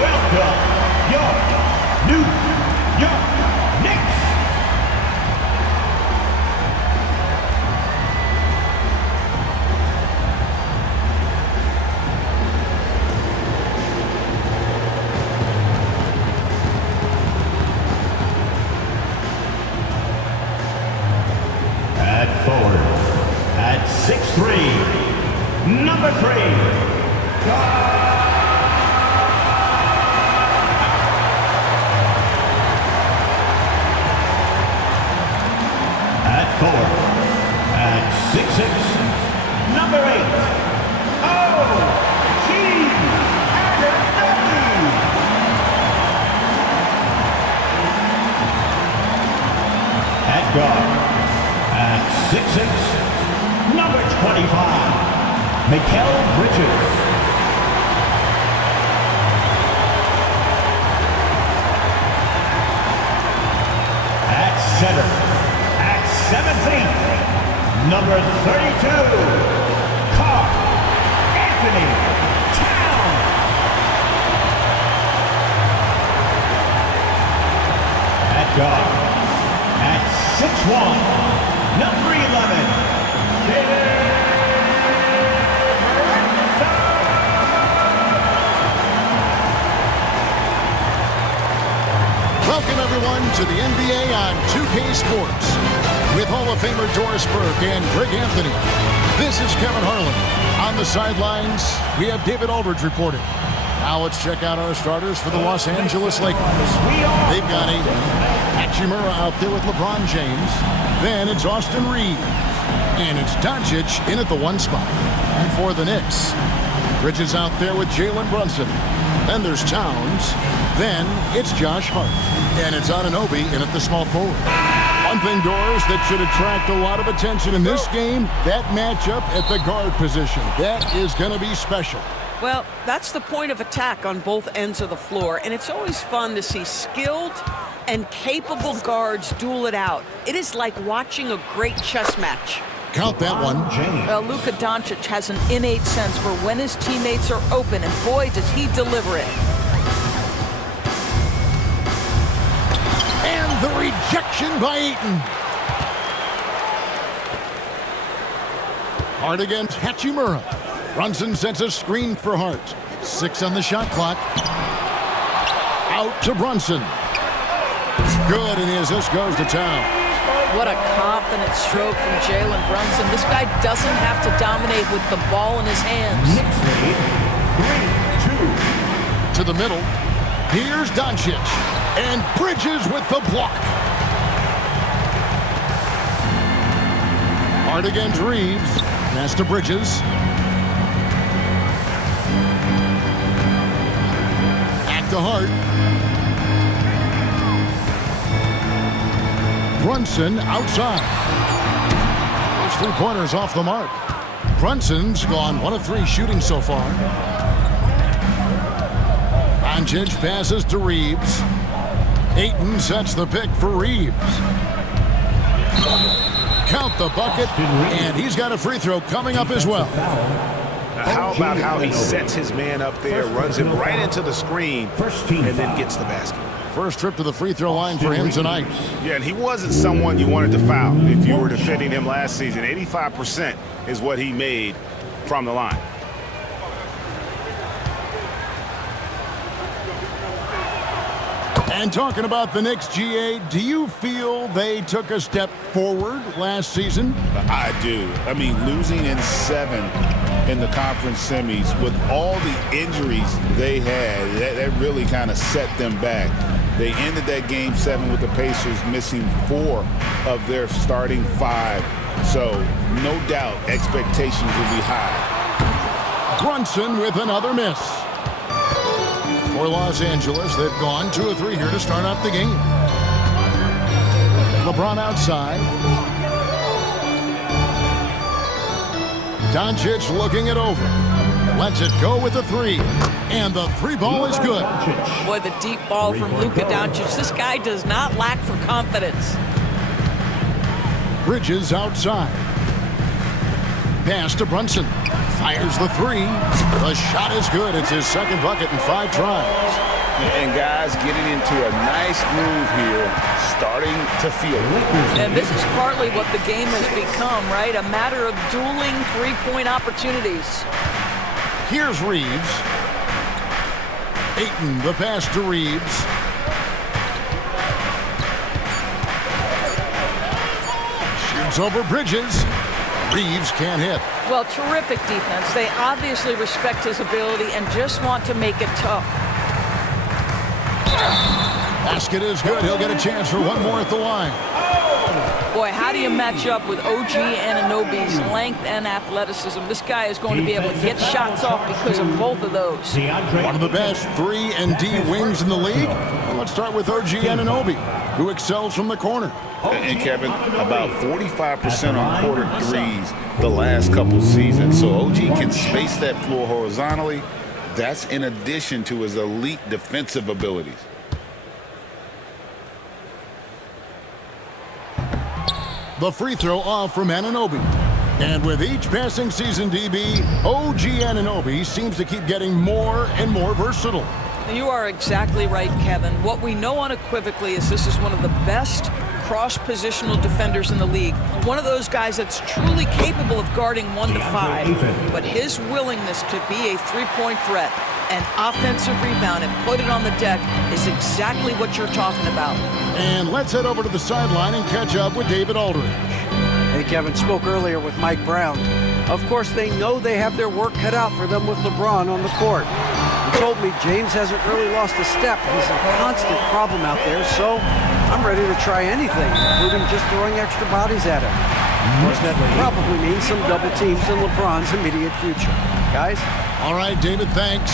welcome your New York Knicks. At forward, at 6'3", number 3, at 4, at 6'6", number 8, O.G. Adebayo. At guard, at 6'6", number 25, Mikal Bridges. At center, at 7 feet, number 32, Karl Anthony Towns. At guard, at 6'1", number 11, Welcome, everyone, to the NBA on 2K Sports. With Hall of Famer Doris Burke and Greg Anthony, this is Kevin Harlan. On the sidelines, we have David Aldridge reporting. Now let's check out our starters for the Los Angeles Lakers. They've got a Hachimura out there with LeBron James. Then it's Austin Reeves. And it's Doncic in at the 1 spot. And for the Knicks, Bridges out there with Jalen Brunson. Then there's Towns. Then it's Josh Hart. And it's Anunoby in at the small forward. One thing, Doris, that should attract a lot of attention in this game, that matchup at the guard position. That is going to be special. Well, that's the point of attack on both ends of the floor, and it's always fun to see skilled and capable guards duel it out. It is like watching a great chess match. Count that one. Luka Doncic has an innate sense for when his teammates are open, and boy, does he deliver it. And the rejection by Ayton. Hart against Hachimura. Brunson sets a screen for Hart. 6 on the shot clock. Out to Brunson. Good, and the assist goes to Towns. What a confident stroke from Jalen Brunson. This guy doesn't have to dominate with the ball in his hands. 3-2. To the middle. Here's Doncic. And Bridges with the block. Hart against Reeves. Pass to Bridges. Back to Hart. Brunson outside. Those 3-pointers off the mark. Brunson's gone 1 of 3 shooting so far. Doncic passes to Reeves. Ayton sets the pick for Reeves. Count the bucket, and he's got a free throw coming up as well. How about how he sets his man up there, runs him right into the screen, and then gets the basket. First trip to the free throw line for him tonight. Yeah, and he wasn't someone you wanted to foul if you were defending him last season. 85% is what he made from the line. And talking about the Knicks, GA, do you feel they took a step forward last season? I do. I mean, losing in 7 in the conference semis with all the injuries they had, that really kind of set them back. They ended that game 7 with the Pacers missing 4 of their starting 5. So, no doubt, expectations will be high. Brunson with another miss. For Los Angeles, they've gone 2 of 3 here to start out the game. LeBron outside. Doncic looking it over. Lets it go with the 3. And the 3 ball is good. Boy, the deep ball from Luka Doncic. This guy does not lack for confidence. Bridges outside. Pass to Brunson. Fires the 3. The shot is good. It's his second bucket in 5 tries. And guys getting into a nice groove here, starting to feel it. And this is partly what the game has become, right? A matter of dueling three-point opportunities. Here's Reeves. Ayton, the pass to Reeves. Shoots over Bridges. Reeves can't hit. Well, terrific defense. They obviously respect his ability and just want to make it tough. Basket is good. He'll get a chance for one more at the line. Boy, how do you match up with OG Anunoby's length and athleticism? This guy is going to be able to get shots off because of both of those. One of the best 3 and D wings in the league. Well, let's start with OG Anunoby, who excels from the corner. And Kevin, about 45% on quarter threes the last couple seasons. So OG can space that floor horizontally. That's in addition to his elite defensive abilities. The free throw off from Anunoby. And with each passing season, DB, OG Anunoby seems to keep getting more and more versatile. You are exactly right, Kevin. What we know unequivocally is this is one of the best cross-positional defenders in the league. One of those guys that's truly capable of guarding 1 to 5. But his willingness to be a three-point threat, an offensive rebound, and put it on the deck is exactly what you're talking about. And let's head over to the sideline and catch up with David Aldridge. Hey, Kevin, spoke earlier with Mike Brown. Of course, they know they have their work cut out for them with LeBron on the court. He told me James hasn't really lost a step. He's a constant problem out there, so I'm ready to try anything, including just throwing extra bodies at him. Of course, that probably means some double teams in LeBron's immediate future. Guys? All right, David, thanks.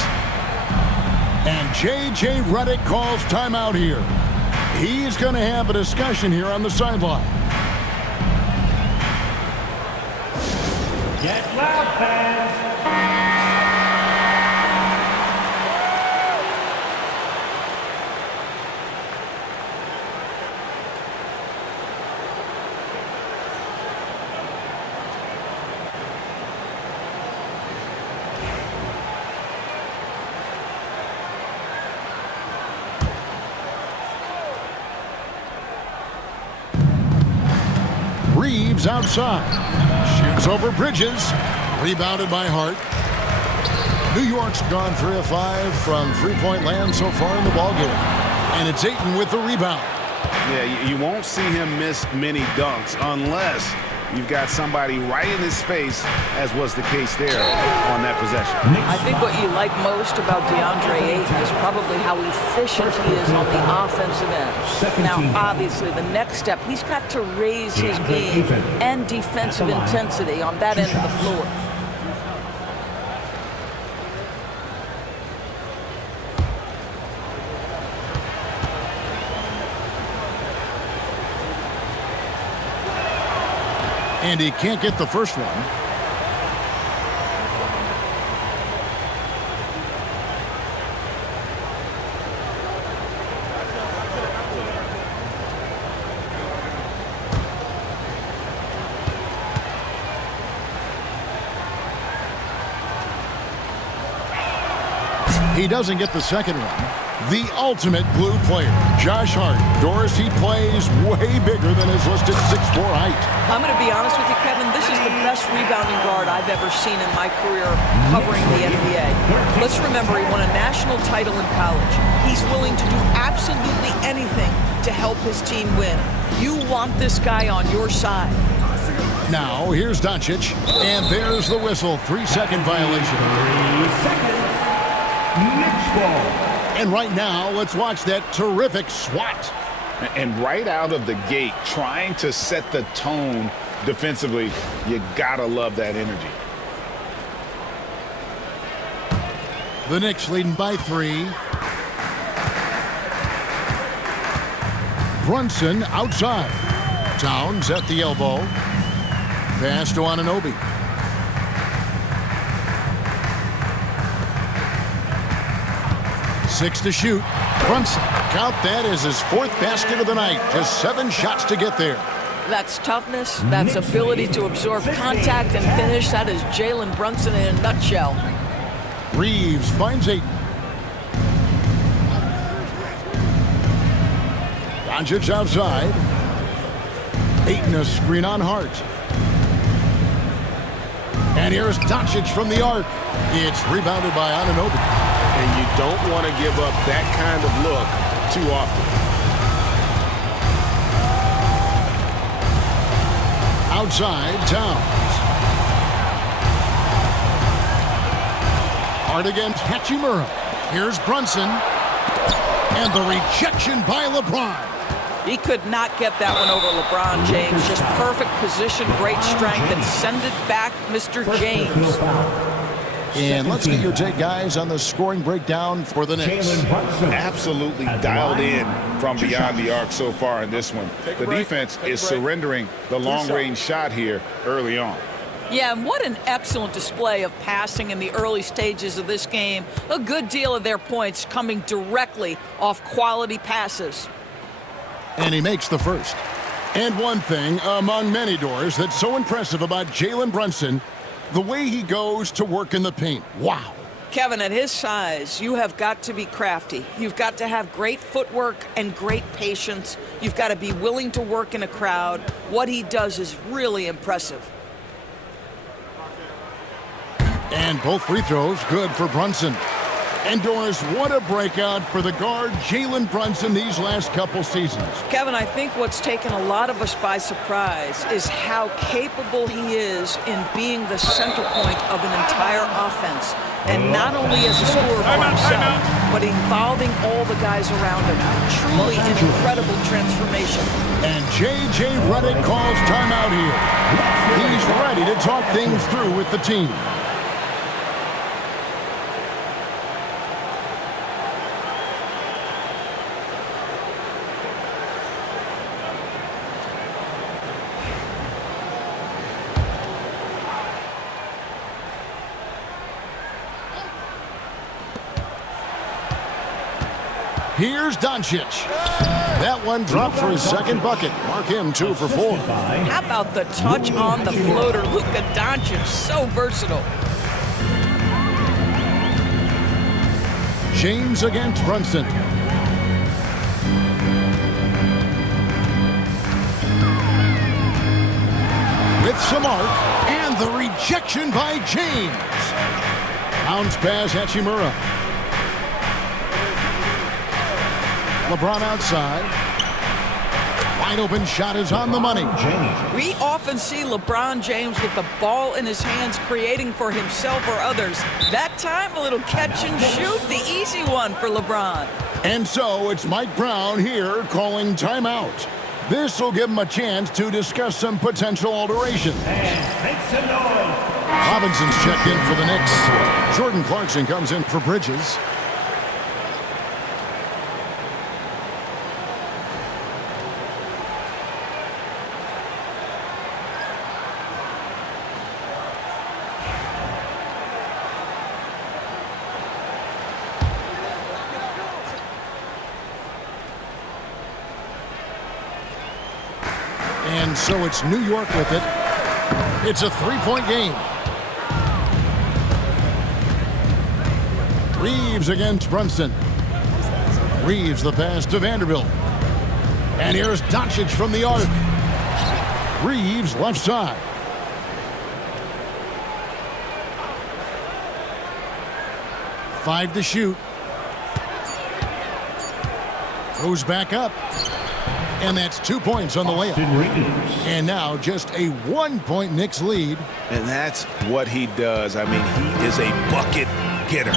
And J.J. Redick calls timeout here. He's going to have a discussion here on the sideline. Get loud, fans. Reeves outside. Shoots over Bridges. Rebounded by Hart. New York's gone 3 of 5 from three-point land so far in the ballgame. And it's Ayton with the rebound. Yeah, you won't see him miss many dunks unless you've got somebody right in his face, as was the case there on that possession. I think what you like most about DeAndre Ayton is probably how efficient he is on the offensive end. Now, obviously, the next step, he's got to raise his game and defensive intensity on that end of the floor. And he can't get the first one. He doesn't get the second one. The ultimate glue player, Josh Hart. Doris, he plays way bigger than his listed 6'4" height. I'm going to be honest with you, Kevin. This is the best rebounding guard I've ever seen in my career covering the NBA. Let's remember, he won a national title in college. He's willing to do absolutely anything to help his team win. You want this guy on your side. Now, here's Doncic. And there's the whistle. 3-second violation. 3 seconds. Knicks ball. And right now, let's watch that terrific swat. And right out of the gate, trying to set the tone defensively, you gotta love that energy. The Knicks leading by 3. Brunson outside. Towns at the elbow. Pass to Anunoby. 6 to shoot. Brunson, count that as his 4th basket of the night. Just 7 shots to get there. That's toughness. That's ability to absorb contact and finish. That is Jalen Brunson in a nutshell. Reeves finds Ayton. Doncic outside. Ayton a screen on Hart. And here's Doncic from the arc. It's rebounded by Anunoby. And you don't want to give up that kind of look too often. Outside, Towns. Hart against Hachimura. Here's Brunson. And the rejection by LeBron. He could not get that one over LeBron James. Just perfect position, great strength, and send it back, Mr. James. And let's get your take, guys, on the scoring breakdown for the Knicks. Absolutely dialed in from beyond the arc so far in this one. The defense is surrendering the long-range shot here early on. Yeah, and what an excellent display of passing in the early stages of this game. A good deal of their points coming directly off quality passes. And he makes the first. And one thing among many doors that's so impressive about Jalen Brunson, the way he goes to work in the paint. Wow. Kevin, at his size, you have got to be crafty. You've got to have great footwork and great patience. You've got to be willing to work in a crowd. What he does is really impressive. And both free throws good for Brunson. And Doris, what a breakout for the guard Jalen Brunson these last couple seasons. Kevin, I think what's taken a lot of us by surprise is how capable he is in being the center point of an entire offense. And not only as a scorer for himself, but involving all the guys around him. Truly an incredible transformation. And J.J. Redick calls timeout here. He's ready to talk things through with the team. Here's Doncic. That one dropped for his second bucket. Mark him 2 for 4. How about the touch on the floater? Luka Doncic, so versatile. James against Brunson. With some arc, and the rejection by James. Bounce pass, Hachimura. LeBron outside. Wide open shot is on the money. We often see LeBron James with the ball in his hands creating for himself or others. That time, a little catch and shoot, the easy one for LeBron. And so it's Mike Brown here calling timeout. This will give him a chance to discuss some potential alterations. Robinson's checked in for the Knicks. Jordan Clarkson comes in for Bridges. And so it's New York with it. It's a three-point game. Reeves against Brunson. Reeves the pass to Vanderbilt. And here's Doncic from the arc. Reeves left side. Five to shoot. Goes back up. And that's 2 points on the layup. And now just a 1-point Knicks lead. And that's what he does. I mean, he is a bucket getter.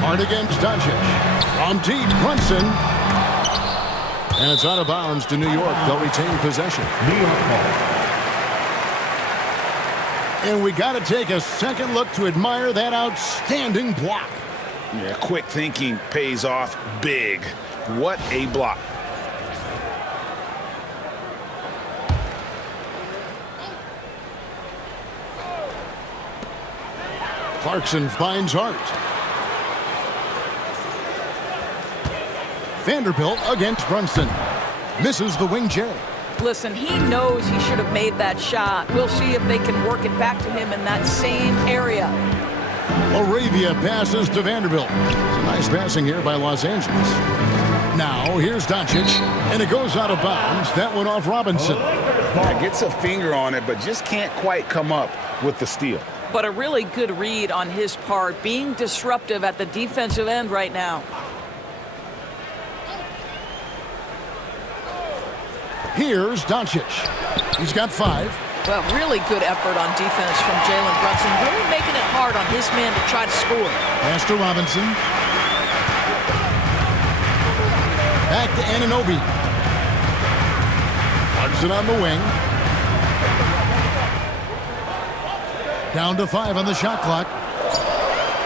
Hard against Doncic. On deep, Brunson. And it's out of bounds to New York. They'll retain possession. New York ball. And we got to take a second look to admire that outstanding block. Yeah, quick thinking pays off big. What a block. Clarkson finds Hart. Vanderbilt against Brunson. Misses the wing J. Listen, he knows he should have made that shot. We'll see if they can work it back to him in that same area. Laravia passes to Vanderbilt. It's a nice passing here by Los Angeles. Now, here's Doncic, and it goes out of bounds. That went off Robinson. Gets a finger on it, but just can't quite come up with the steal. But a really good read on his part, being disruptive at the defensive end right now. Here's Doncic. He's got 5. Well, really good effort on defense from Jalen Brunson, really making it hard on his man to try to score. Pass to Robinson. Back to Anunoby. Clarkson on the wing. Down to 5 on the shot clock.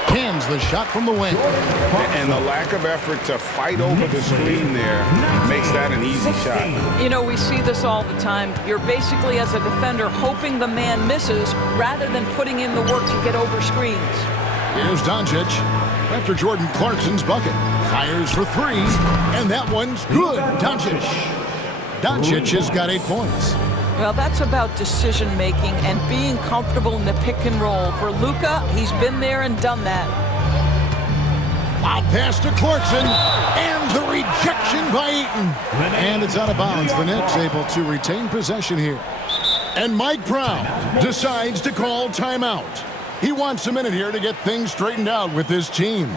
Cans the shot from the wing. And the lack of effort to fight over the screen there makes that an easy shot. You know, we see this all the time. You're basically, as a defender, hoping the man misses rather than putting in the work to get over screens. Here's Doncic. After Jordan Clarkson's bucket. Fires for 3. And that one's good. Doncic. Doncic has got 8 points. Well, that's about decision-making and being comfortable in the pick and roll. For Luka, he's been there and done that. Out pass to Clarkson, and the rejection by Eaton. And it's out of bounds. The Knicks able to retain possession here. And Mike Brown decides to call timeout. He wants a minute here to get things straightened out with his team.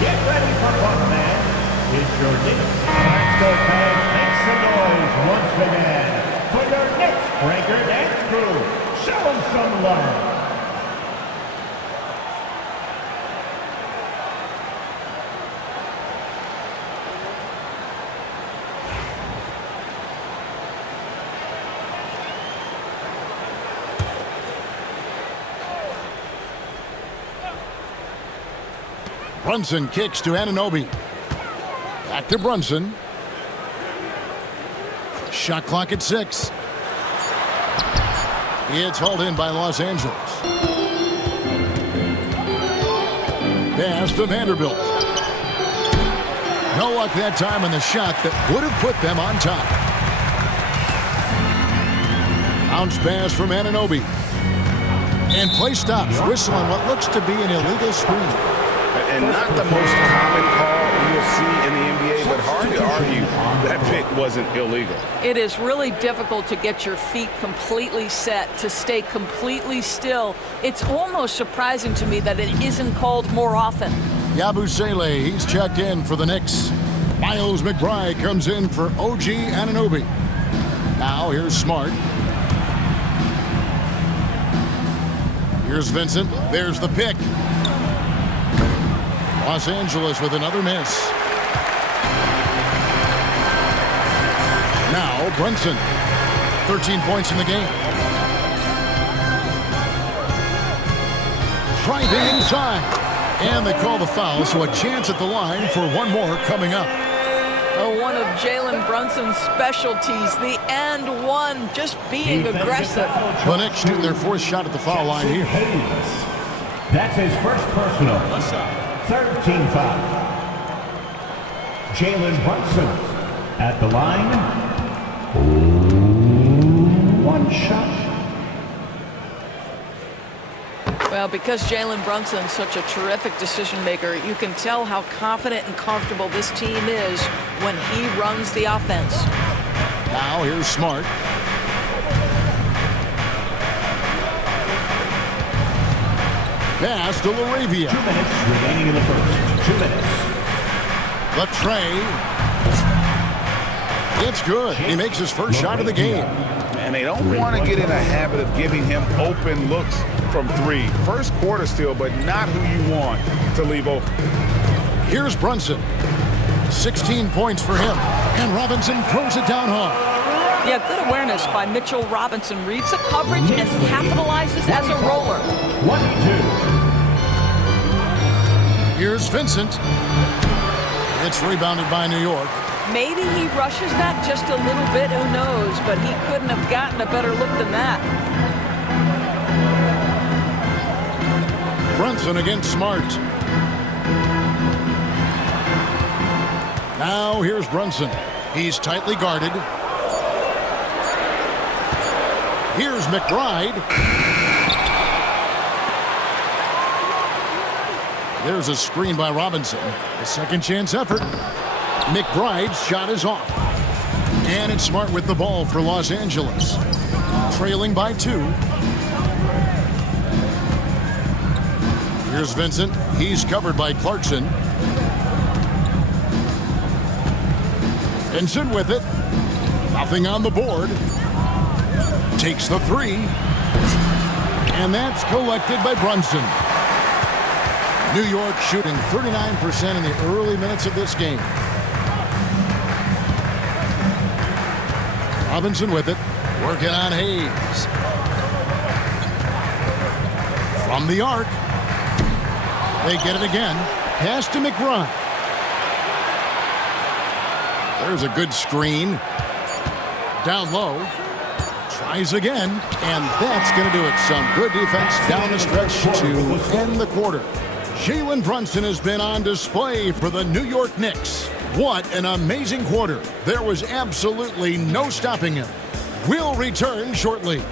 Get ready for fun, man. It's your Knicks. Let's go, fans. Make some noise once again for your Knicks breaker dance crew. Show them some love. Brunson kicks to Anunoby. Back to Brunson. Shot clock at 6. It's hauled in by Los Angeles. Pass to Vanderbilt. No luck that time on the shot that would have put them on top. Bounce pass from Anunoby. And play stops. Whistle on what looks to be an illegal screen. And not the most common call you'll see in the NBA, but hard to argue that pick wasn't illegal. It is really difficult to get your feet completely set, to stay completely still. It's almost surprising to me that it isn't called more often. Yabusele, he's checked in for the Knicks. Miles McBride comes in for OG Anunoby. Now here's Smart. Here's Vincent. There's the pick. Los Angeles with another miss. Now Brunson. 13 points in the game. Driving inside. And they call the foul, so a chance at the line for one more coming up. Oh, one of Jalen Brunson's specialties, the and one, just being aggressive. The Knicks shooting their 4th shot at the foul line here. That's his first personal. 13 foul. Jalen Brunson at the line. 1 shot. Well, because Jalen Brunson's such a terrific decision maker, you can tell how confident and comfortable this team is when he runs the offense. Now here's Smart. Pass to Laravia. 2 minutes remaining in the first. 2 minutes. The tray. It's good. He makes his first shot of the game. And they don't want to get in a habit of giving him open looks from 3. First quarter still, but not who you want to leave open. Here's Brunson. 16 points for him. And Robinson throws it down hard. Yeah, good awareness by Mitchell Robinson. Reads the coverage and capitalizes as a roller. 22. Here's Vincent. It's rebounded by New York. Maybe he rushes that just a little bit, who knows, but he couldn't have gotten a better look than that. Brunson against Smart. Now here's Brunson. He's tightly guarded. Here's McBride. There's a screen by Robinson. A second chance effort. McBride's shot is off. And it's Smart with the ball for Los Angeles. Trailing by 2. Here's Vincent. He's covered by Clarkson. Vincent with it. Nothing on the board. Takes the 3. And that's collected by Brunson. New York shooting 39% in the early minutes of this game. Robinson with it. Working on Hayes. From the arc. They get it again. Pass to McBride. There's a good screen. Down low. Tries again. And that's going to do it. Some good defense down the stretch to end the quarter. Jalen Brunson has been on display for the New York Knicks. What an amazing quarter. There was absolutely no stopping him. We'll return shortly.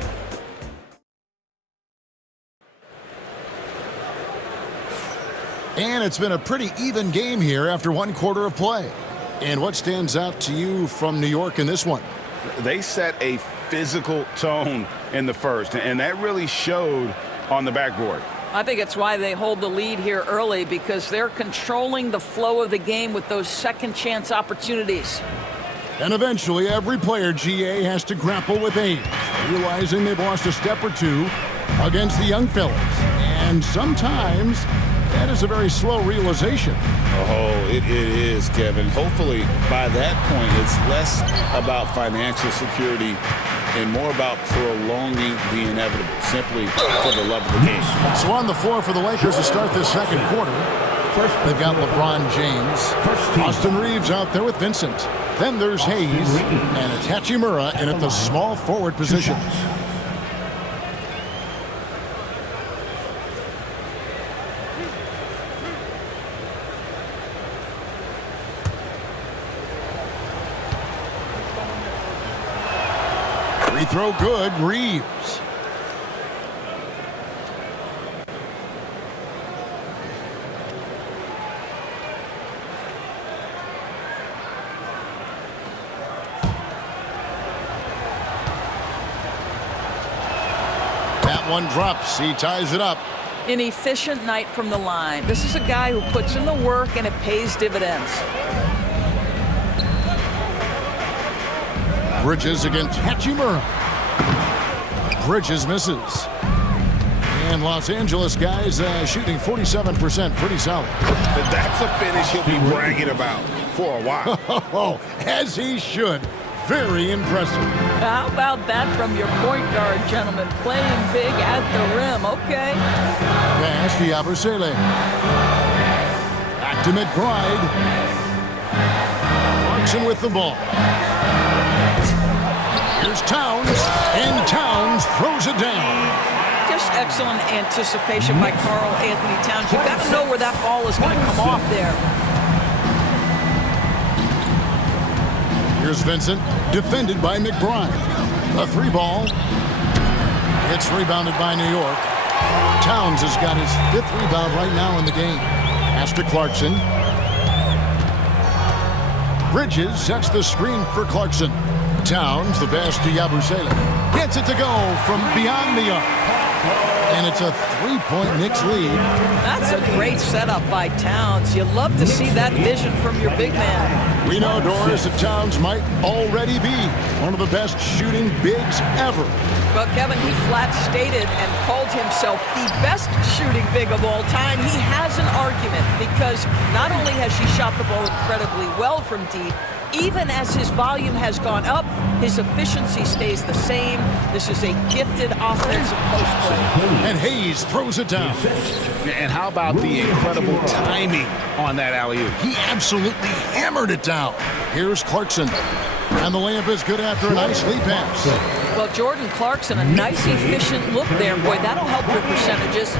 And it's been a pretty even game here after one quarter of play. And what stands out to you from New York in this one? They set a physical tone in the first, and that really showed on the backboard. I think it's why they hold the lead here early, because they're controlling the flow of the game with those second chance opportunities. And eventually every player, GA, has to grapple with age, realizing they've lost a step or two against the young fellas. And sometimes that is a very slow realization. Oh, it is, Kevin. Hopefully by that point it's less about financial security and more about prolonging the inevitable, simply for the love of the game. So on the floor for the Lakers to start this second quarter, first they've got LeBron James. Austin Reeves out there with Vincent. Then there's Hayes and Hachimura in at the small forward position. Free throw good, Reeves. That one drops. He ties it up. An efficient night from the line. This is a guy who puts in the work and it pays dividends. Bridges against Hachimura. Bridges misses. And Los Angeles guys shooting 47%, pretty solid. That's a finish he'll be bragging about for a while. Oh, as he should. Very impressive. How about that from your point guard, gentlemen? Playing big at the rim, okay. Pass to Yabusele. Back to McBride. Clarkson with the ball. Here's Towns, and Towns throws it down. Just excellent anticipation by Karl Anthony Towns. You've got to know where that ball is going to come off there. Here's Vincent, defended by McBride. The 3 ball. It's rebounded by New York. Towns has got his 5th rebound right now in the game. Pass to Clarkson. Bridges sets the screen for Clarkson. Towns, the pass to Yabusele. Gets it to go from beyond the arc. And it's a 3-point Knicks lead. That's a great setup by Towns. You love to see that vision from your big man. We know, Doris, that Towns might already be one of the best shooting bigs ever. Well, Kevin, he flat stated and called himself the best shooting big of all time. He has an argument because not only has he shot the ball incredibly well from deep, even as his volume has gone up, his efficiency stays the same. This is a gifted offensive post play. And Hayes throws it down. And how about the incredible timing on that alley-oop? He absolutely hammered it down. Here's Clarkson. And the layup is good after a nice lead pass. Well, Jordan Clarkson, a nice, efficient look there. Boy, that'll help your percentages.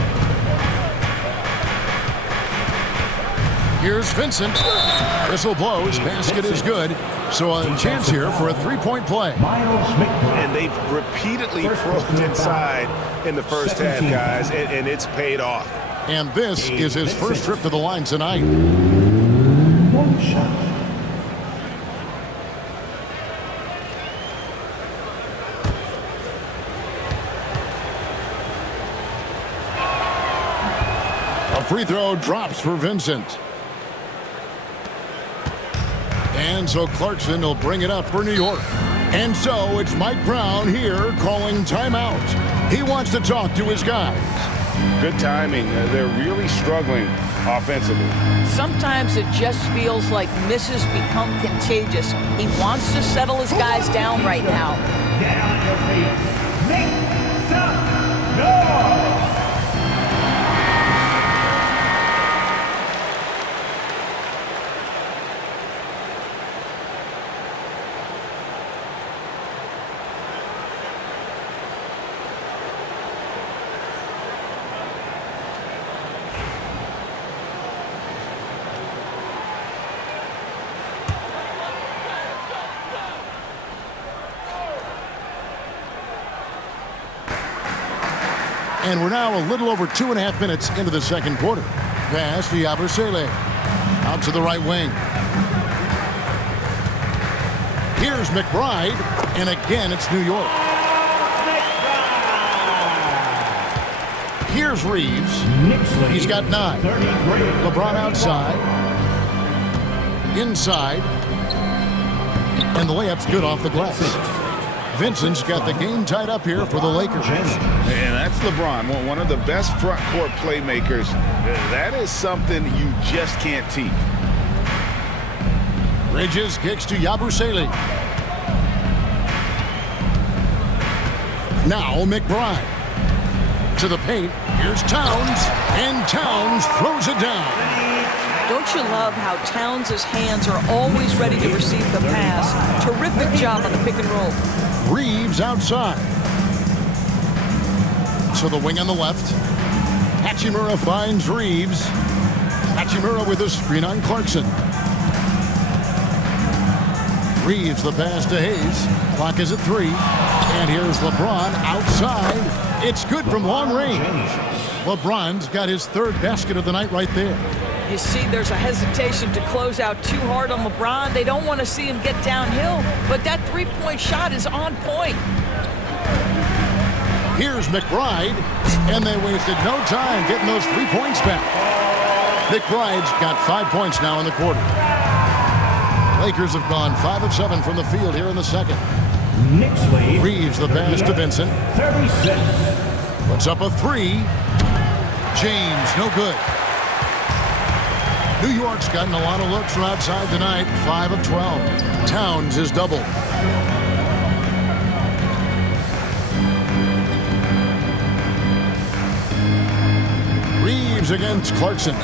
Here's Vincent. Whistle blows. Basket is good. So a chance here for a three-point play. And they've repeatedly probed inside in the first half, guys, and it's paid off. And this is his first trip to the line tonight. One shot. A free throw drops for Vincent. And so Clarkson will bring it up for New York. And so it's Mike Brown here calling timeout. He wants to talk to his guys. Good timing. They're really struggling offensively. Sometimes it just feels like misses become contagious. He wants to settle his guys down right now. Get on your feet. Make some noise. And we're now a little over 2.5 minutes into the second quarter. Pass to Yabusele. Out to the right wing. Here's McBride. And again, it's New York. Here's Reeves. He's got 9. LeBron outside. Inside. And the layup's good off the glass. Vincent's got the game tied up here for the Lakers. And that's LeBron, one of the best front court playmakers. That is something you just can't teach. Bridges kicks to Yabusele. Now McBride. To the paint. Here's Towns. And Towns throws it down. Don't you love how Towns' hands are always ready to receive the pass? Terrific job on the pick and roll. Reeves outside. So the wing on the left. Hachimura finds Reeves. Hachimura with a screen on Clarkson. Reeves the pass to Hayes. Clock is at 3. And here's LeBron outside. It's good from long range. LeBron's got his 3rd basket of the night right there. You see, there's a hesitation to close out too hard on LeBron. They don't want to see him get downhill, but that three-point shot is on point. Here's McBride, and they wasted no time getting those 3 points back. McBride's got 5 points now in the quarter. Lakers have gone 5 of 7 from the field here in the second. Knicks lead. Reeves the pass to Vincent. 36. Puts up a 3. James, no good. New York's gotten a lot of looks from outside tonight. 5 of 12. Towns is doubled. Reeves against Clarkson.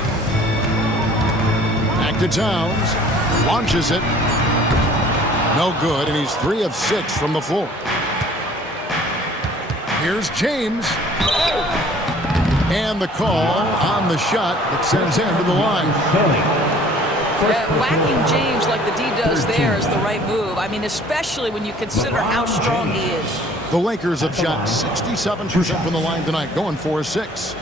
Back to Towns. Launches it. No good, and he's 3 of 6 from the floor. Here's James. And the call on the shot that sends him to the line. Whacking James like the D does there is the right move. I mean, especially when you consider how strong he is. The Lakers have shot 67% from the line tonight, going 4-6.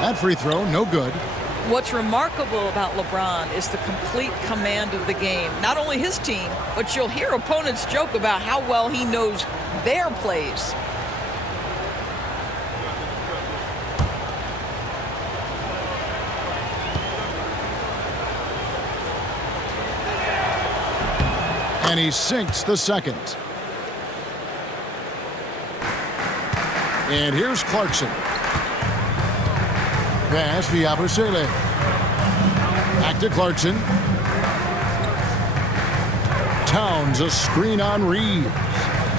That free throw, no good. What's remarkable about LeBron is the complete command of the game. Not only his team, but you'll hear opponents joke about how well he knows their plays. And he sinks the second. And here's Clarkson. Pass to Yabusele. Back to Clarkson. Towns a screen on Reeves.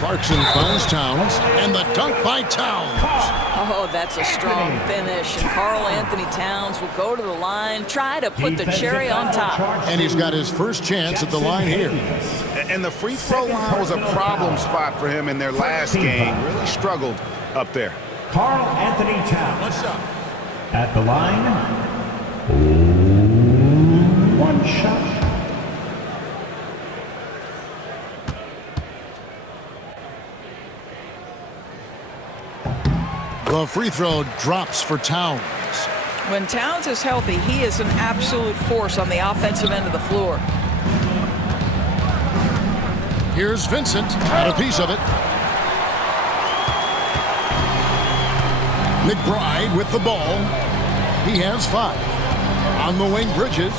Clarkson finds Towns, and the dunk by Towns. Oh, that's a strong finish. And Karl Anthony Towns will go to the line, try to put the cherry on top. And he's got his first chance at the line here. And the free throw line was a problem spot for him in their last game. Really struggled up there. Karl Anthony Towns. What's up? At the line, one shot. The free throw drops for Towns. When Towns is healthy, he is an absolute force on the offensive end of the floor. Here's Vincent, got a piece of it. McBride with the ball. He has 5. On the wing, Bridges.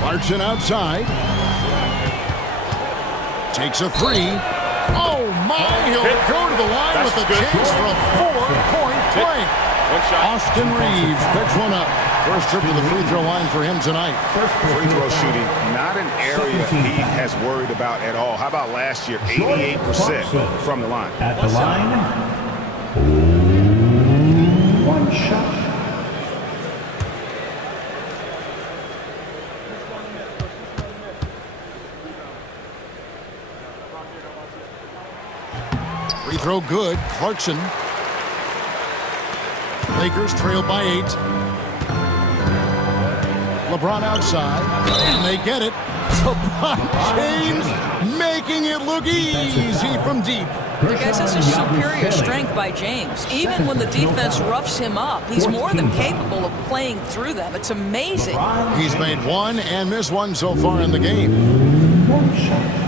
Clarkson outside. Takes a 3. Oh my, he'll go to the line with a chance for a 4-point play. Austin Reeves picks one up. First trip to the free throw line for him tonight. Free throw shooting, not an area he has worried about at all. How about last year, 88% from the line? At the line, one shot. Free throw good. Clarkson. Lakers trail by 8. LeBron outside, and they get it. LeBron James making it look easy from deep. Guys, this is superior strength by James. Even when the defense roughs him up, he's more than capable of playing through them. It's amazing. He's made 1 and missed 1 so far in the game. One shot.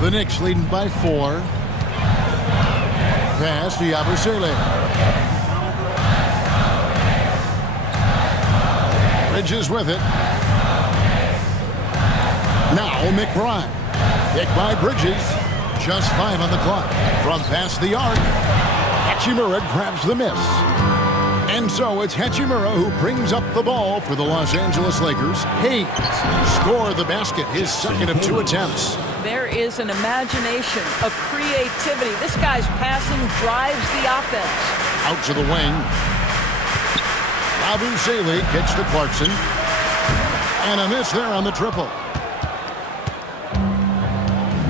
The Knicks leading by 4. Pass to Yabusele. Bridges with it. Now McBride. Hit by Bridges. Just 5 on the clock. From past the arc. Hachimura grabs the miss. And so it's Hachimura who brings up the ball for the Los Angeles Lakers. Hayes scored the basket, his second of 2 attempts. There is an imagination, a creativity. This guy's passing drives the offense. Out to the wing. Yabusele kicks to Clarkson. And a miss there on the triple.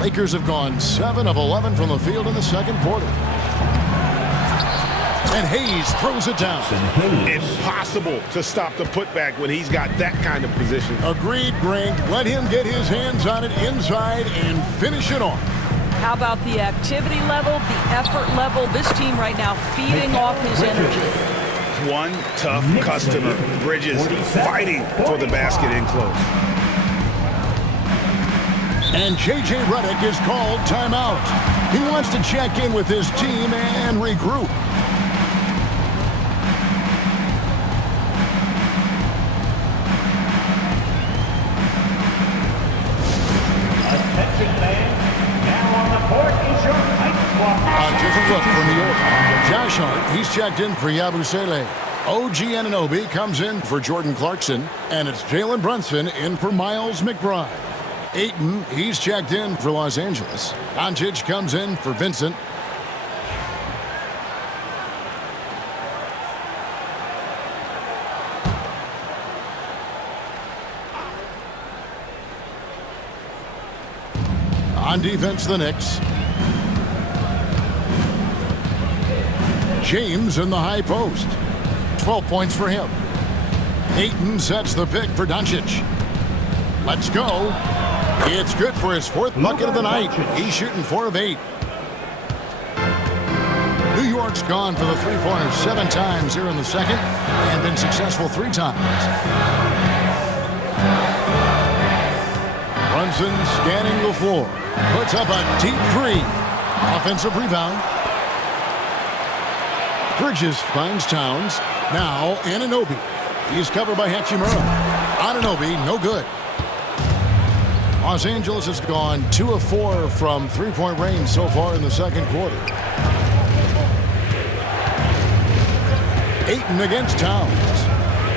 Lakers have gone 7 of 11 from the field in the second quarter. And Hayes throws it down. Impossible to stop the putback when he's got that kind of position. Agreed, Greg. Let him get his hands on it inside and finish it off. How about the activity level, the effort level? This team right now feeding off his energy. One tough customer. Bridges fighting for the basket in close. And J.J. Redick is called timeout. He wants to check in with his team and regroup. A different look from New York. Josh Hart, he's checked in for Yabusele. OG Anunoby comes in for Jordan Clarkson. And it's Jalen Brunson in for Miles McBride. Ayton, he's checked in for Los Angeles. Doncic comes in for Vincent. On defense, the Knicks. James in the high post. 12 points for him. Ayton sets the pick for Doncic. Let's go. It's good for his 4th bucket of the night. He's shooting 4 of 8. New York's gone for the three-pointer 7 times here in the second and been successful 3 times. Brunson scanning the floor. Puts up a deep 3. Offensive rebound. Bridges finds Towns. Now Anunoby. He's covered by Hachimura. Anunoby, no good. Los Angeles has gone 2 of 4 from three-point range so far in the second quarter. Ayton against Towns.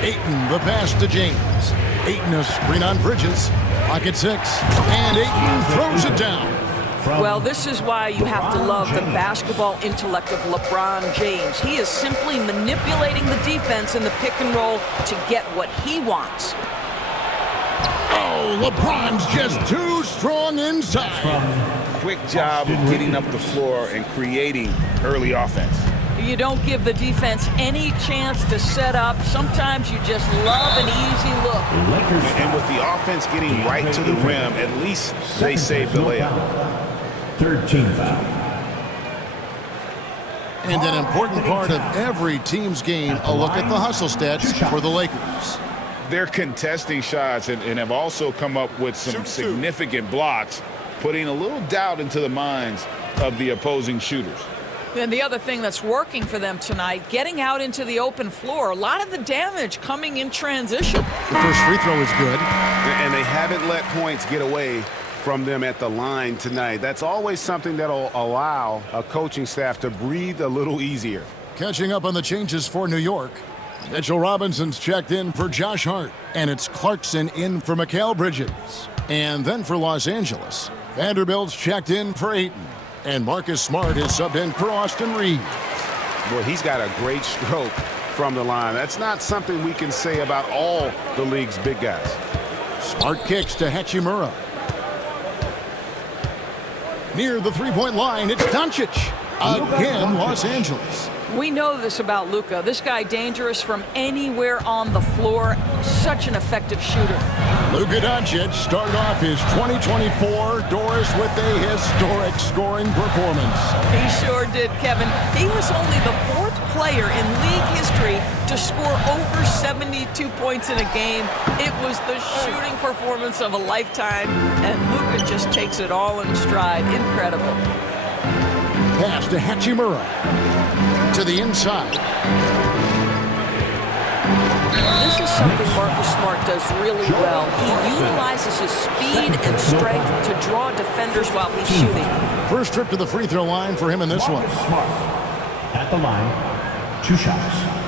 Ayton, the pass to James. Ayton, a screen on Bridges. Clock at 6. And Ayton throws it down. Well, this is why you have to love the basketball intellect of LeBron James. He is simply manipulating the defense in the pick and roll to get what he wants. Oh, LeBron's just too strong inside. Quick job of getting up the floor and creating early offense. You don't give the defense any chance to set up. Sometimes you just love an easy look. And with the offense getting right to the rim, at least they saved the layup. Third team foul. And an important part of every team's game, a look at the hustle stats for the Lakers. They're contesting shots and have also come up with some significant blocks, putting a little doubt into the minds of the opposing shooters. And the other thing that's working for them tonight, getting out into the open floor. A lot of the damage coming in transition. The first free throw is good. And they haven't let points get away from them at the line tonight. That's always something that'll allow a coaching staff to breathe a little easier. Catching up on the changes for New York. Mitchell Robinson's checked in for Josh Hart. And it's Clarkson in for Mikal Bridges. And then for Los Angeles, Vanderbilt's checked in for Ayton. And Marcus Smart is subbed in for Austin Reeves. Boy, he's got a great stroke from the line. That's not something we can say about all the league's big guys. Smart kicks to Hachimura. Near the three-point line, it's Doncic. Again, Los Angeles. We know this about Luka. This guy dangerous from anywhere on the floor. Such an effective shooter. Luka Doncic started off his 2024 Doris with a historic scoring performance. He sure did, Kevin. He was only the 4th player in league history to score over 72 points in a game. It was the shooting performance of a lifetime, and Luka just takes it all in stride. Incredible. Pass to Hachimura. To the inside. This is something Marcus Smart does really well. He utilizes his speed and strength to draw defenders while he's shooting. First trip to the free throw line for him in this one. Smart at the line, 2 shots.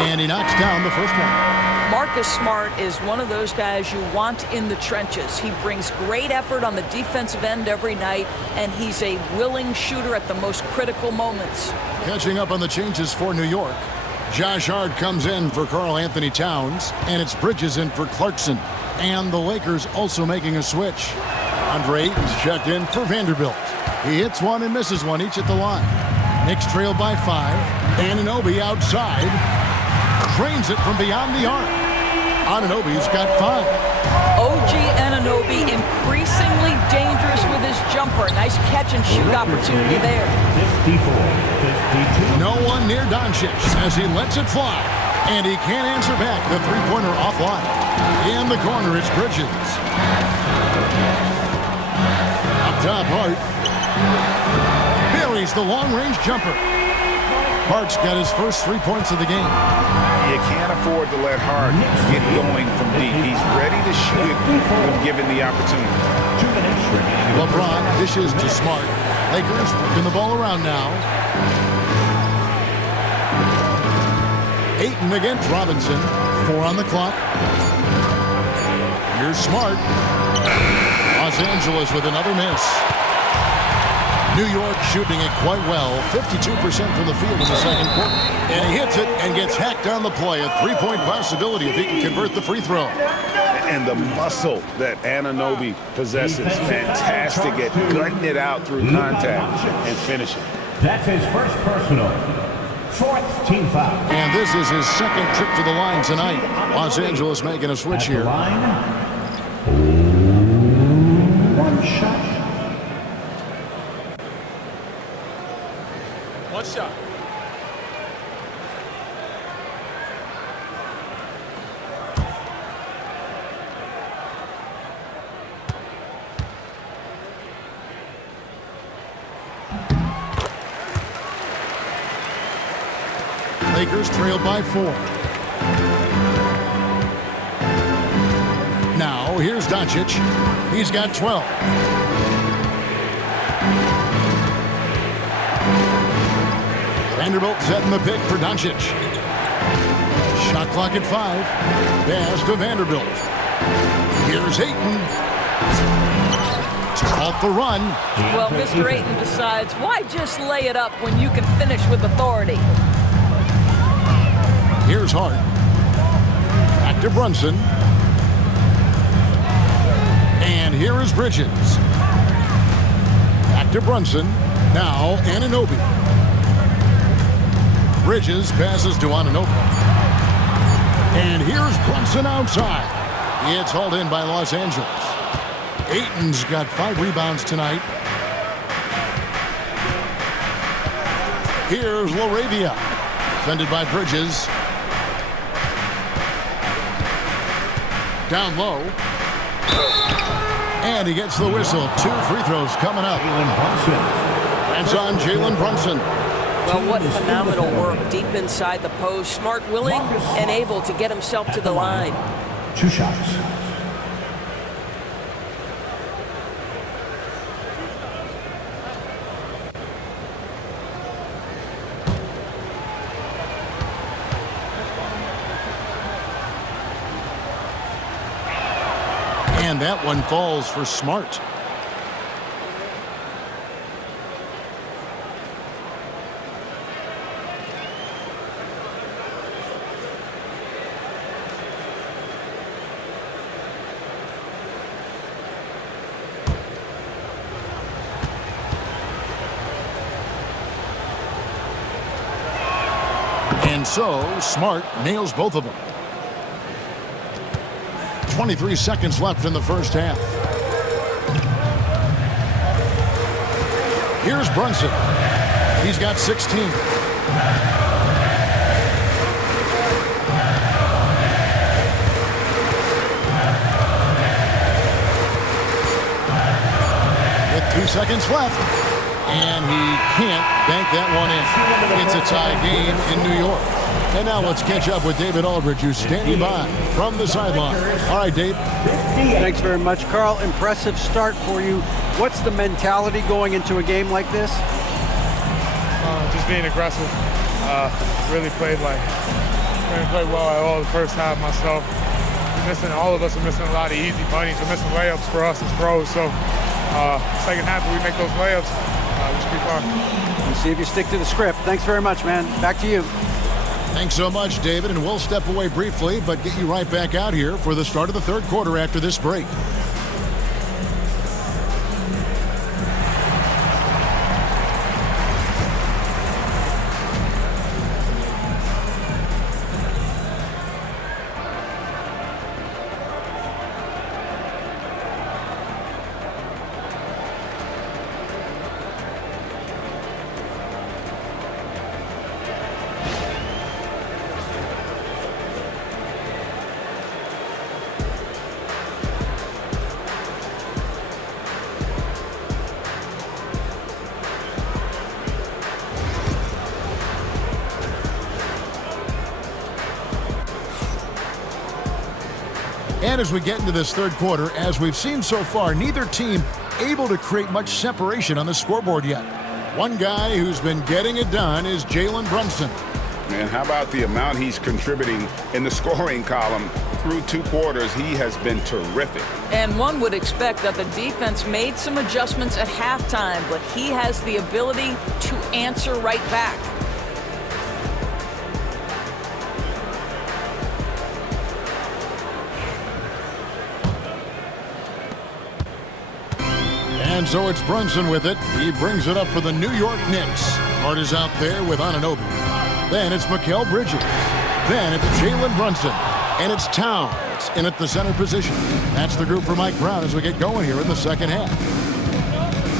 And he knocks down the first one. Marcus Smart is one of those guys you want in the trenches. He brings great effort on the defensive end every night, and he's a willing shooter at the most critical moments. Catching up on the changes for New York. Josh Hart comes in for Karl Anthony Towns, and it's Bridges in for Clarkson. And the Lakers also making a switch. Andre Ayton's checked in for Vanderbilt. He hits one and misses one, each at the line. Knicks trail by 5. Anunoby outside. Drains it from beyond the arc. Anunoby's got 5. OG Anunoby increasingly dangerous with his jumper. Nice catch and shoot opportunity there. 54-52. No one near Doncic as he lets it fly. And he can't answer back the three-pointer offline. In the corner, it's Bridges. Up top, Hart. Buries the long-range jumper. Hart's got his first 3 points of the game. You can't afford to let Hart get going from deep. He's ready to shoot it when given the opportunity. 2 minutes remaining. LeBron dishes to Smart. Lakers working the ball around now. Ayton against Robinson. 4 on the clock. Here's Smart. Los Angeles with another miss. New York shooting it quite well, 52% from the field in the second quarter. And he hits it and gets hacked on the play. A 3-point possibility if he can convert the free throw. And the muscle that Anunoby possesses, fantastic at gutting it out through contact and finishing. That's his first personal. 4th team foul. And this is his second trip to the line tonight. Los Angeles making a switch here. Line. 1 shot. One shot. Lakers trailed by 4. Now, here's Doncic. He's got 12. Vanderbilt setting the pick for Doncic. Shot clock at 5. Pass to Vanderbilt. Here's Ayton. Off the run. Well, Mr. Ayton decides, why just lay it up when you can finish with authority? Here's Hart. Back to Brunson. And here is Bridges. Back to Brunson. Now Anunoby. Bridges passes to Anunoby. And here's Brunson outside. It's hauled in by Los Angeles. Ayton's got 5 rebounds tonight. Here's Laravia. Defended by Bridges. Down low. And he gets the whistle. 2 free throws coming up. That's on Jalen Brunson. Well, what phenomenal work deep inside the post. Smart, willing, and able to get himself to the line. 2 shots. And that one falls for Smart. And so, Smart nails both of them. 23 seconds left in the first half. Here's Brunson. He's got 16. With 2 seconds left. And he can't bank that one in. It's a tie game in New York. And now let's catch up with David Aldridge, who's standing by from the sideline. All right, Dave. Thanks very much, Carl. Impressive start for you. What's the mentality going into a game like this? Just being aggressive. Really played well at all the first half myself. All of us are missing a lot of easy bunnies. We're missing layups for us as pros. So second half, if we make those layups, we should be fine. We'll see if you stick to the script. Thanks very much, man. Back to you. Thanks so much, David, and we'll step away briefly, but get you right back out here for the start of the third quarter after this break. And as we get into this third quarter, as we've seen so far, neither team able to create much separation on the scoreboard yet. One guy who's been getting it done is Jalen Brunson. Man, how about the amount he's contributing in the scoring column? Through 2 quarters, he has been terrific. And one would expect that the defense made some adjustments at halftime, but he has the ability to answer right back. And so it's Brunson with it. He brings it up for the New York Knicks. Hart is out there with Anunoby. Then it's Mikal Bridges. Then it's Jalen Brunson. And it's Towns in at the center position. That's the group for Mike Brown as we get going here in the second half.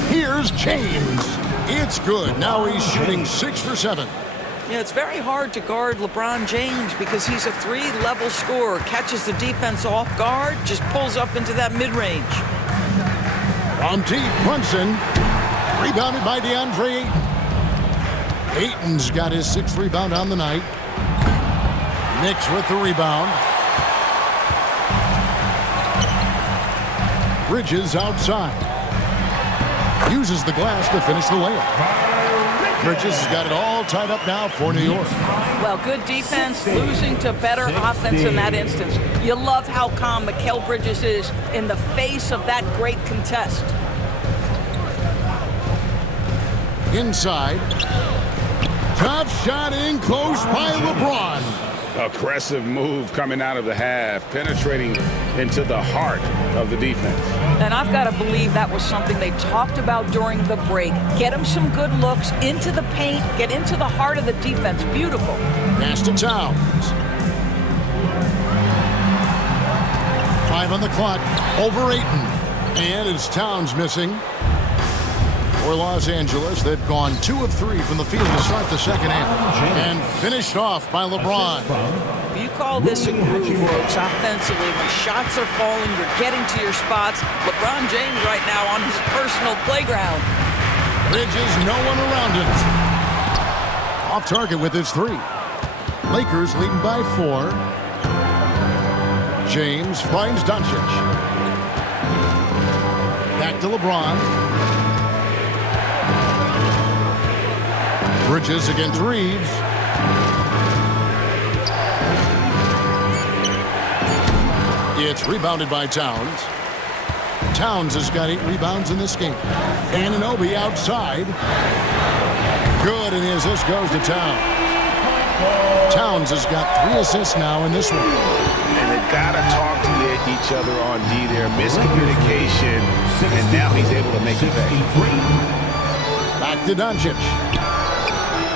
Here's James. It's good. Now he's shooting 6 for 7. Yeah, it's very hard to guard LeBron James because he's a 3-level scorer. Catches the defense off guard, just pulls up into that mid-range. From deep, Brunson, rebounded by DeAndre Ayton. Ayton's got his 6th rebound on the night. Knicks with the rebound. Bridges outside. Uses the glass to finish the layup. Bridges has got it all tied up now for New York. Well, good defense, losing to better offense in that instance. You love how calm Mikal Bridges is in the face of that great contest. Inside. Tough shot in close by LeBron. Aggressive move coming out of the half, penetrating into the heart of the defense. And I've got to believe that was something they talked about during the break. Get him some good looks into the paint, get into the heart of the defense. Beautiful. Pass to Towns. 5 on the clock. Over Ayton. And it's Towns missing. For Los Angeles, they've gone 2 of 3 from the field to start the second half. And finished off by LeBron. You call this a groove, folks, offensively. When shots are falling, you're getting to your spots. LeBron James right now on his personal playground. Bridges, no one around him. Off target with his 3. Lakers leading by 4. James finds Doncic. Back to LeBron. Bridges against Reeves. It's rebounded by Towns. Towns has got 8 rebounds in this game. Anunoby outside. Good, and the assist goes to Towns. Towns has got 3 assists now in this one. And they've got to talk to each other on D there. Miscommunication, and now he's able to make it pay. Back to Doncic.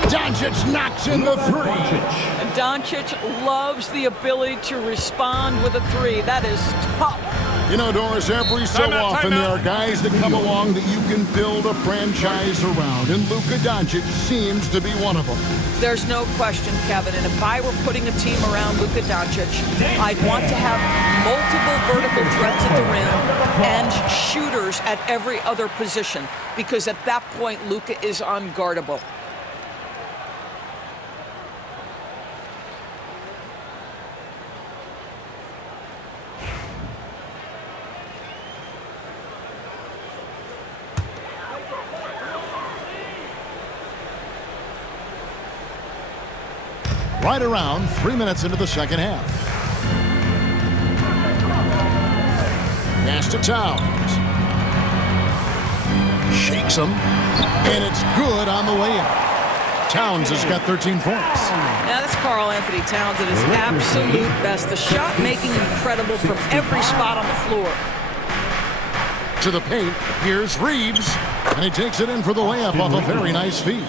Doncic knocks in the 3. And Doncic loves the ability to respond with a 3. That is tough. You know, Doris, every so often there are guys that come along that you can build a franchise around, and Luka Doncic seems to be one of them. There's no question, Kevin, and if I were putting a team around Luka Doncic, I'd want to have multiple vertical threats at the rim and shooters at every other position, because at that point, Luka is unguardable. Right around 3 minutes into the second half. Pass to Towns. Shakes him. And it's good on the way in. Towns has got 13 points. Now that's Karl Anthony Towns at his absolute best. The shot making incredible from every spot on the floor. To the paint. Here's Reeves. And he takes it in for the layup off a very nice feed.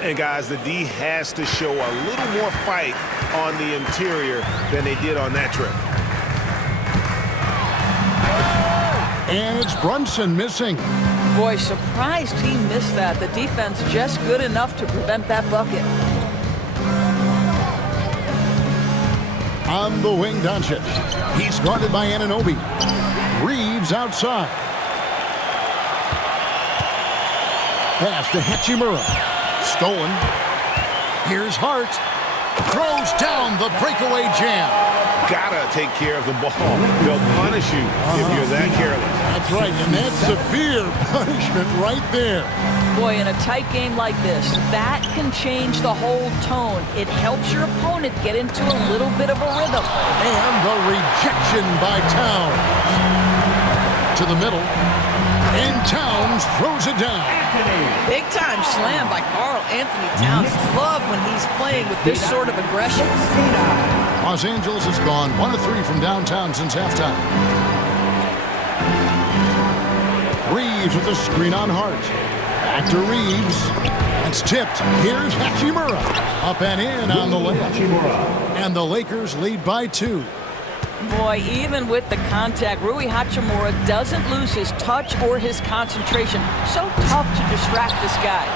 And guys, the D has to show a little more fight on the interior than they did on that trip. And it's Brunson missing. Boy, surprised he missed that. The defense just good enough to prevent that bucket. On the wing, Doncic. He's guarded by Anunoby. Reeves outside. Pass to Hachimura. Stolen. Here's Hart. Throws down the breakaway jam. Gotta take care of the ball. They'll punish you if you're that careless. That's right, and that's severe punishment right there. Boy, in a tight game like this, that can change the whole tone. It helps your opponent get into a little bit of a rhythm. And the rejection by Towns. To the middle. And Towns throws it down. Big time slam by Karl Anthony Towns. Love when he's playing with this sort of aggression. Los Angeles has gone 1 of 3 from downtown since halftime. Reeves with the screen on Hart. Back to Reeves. It's tipped. Here's Hachimura. Up and in on the layup. And the Lakers lead by 2. Boy, even with the contact, Rui Hachimura doesn't lose his touch or his concentration. So tough to distract this guy.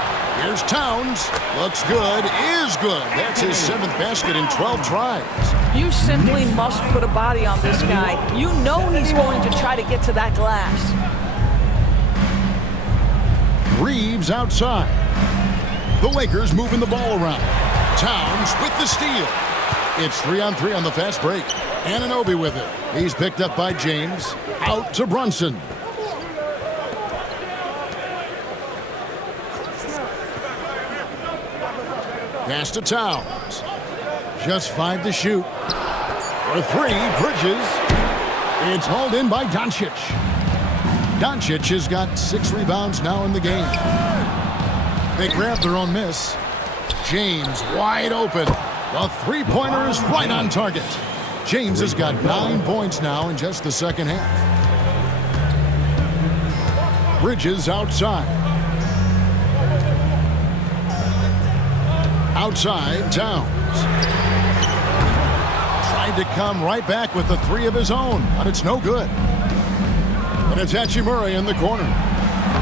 Here's Towns. Looks good. Is good. That's his 7th basket in 12 tries. You simply must put a body on this guy. You know he's going to try to get to that glass. Reeves outside. The Lakers moving the ball around. Towns with the steal. It's 3-on-3 on the fast break. Anunoby with it. He's picked up by James. Out to Brunson. Pass to Towns. Just 5 to shoot. For 3, Bridges. It's hauled in by Doncic. Doncic has got 6 rebounds now in the game. They grab their own miss. James wide open. The three-pointer is right on target. James has got 9 points now in just the second half. Bridges outside. Outside, Towns. Tried to come right back with the 3 of his own, but it's no good. And it's Hachimura in the corner.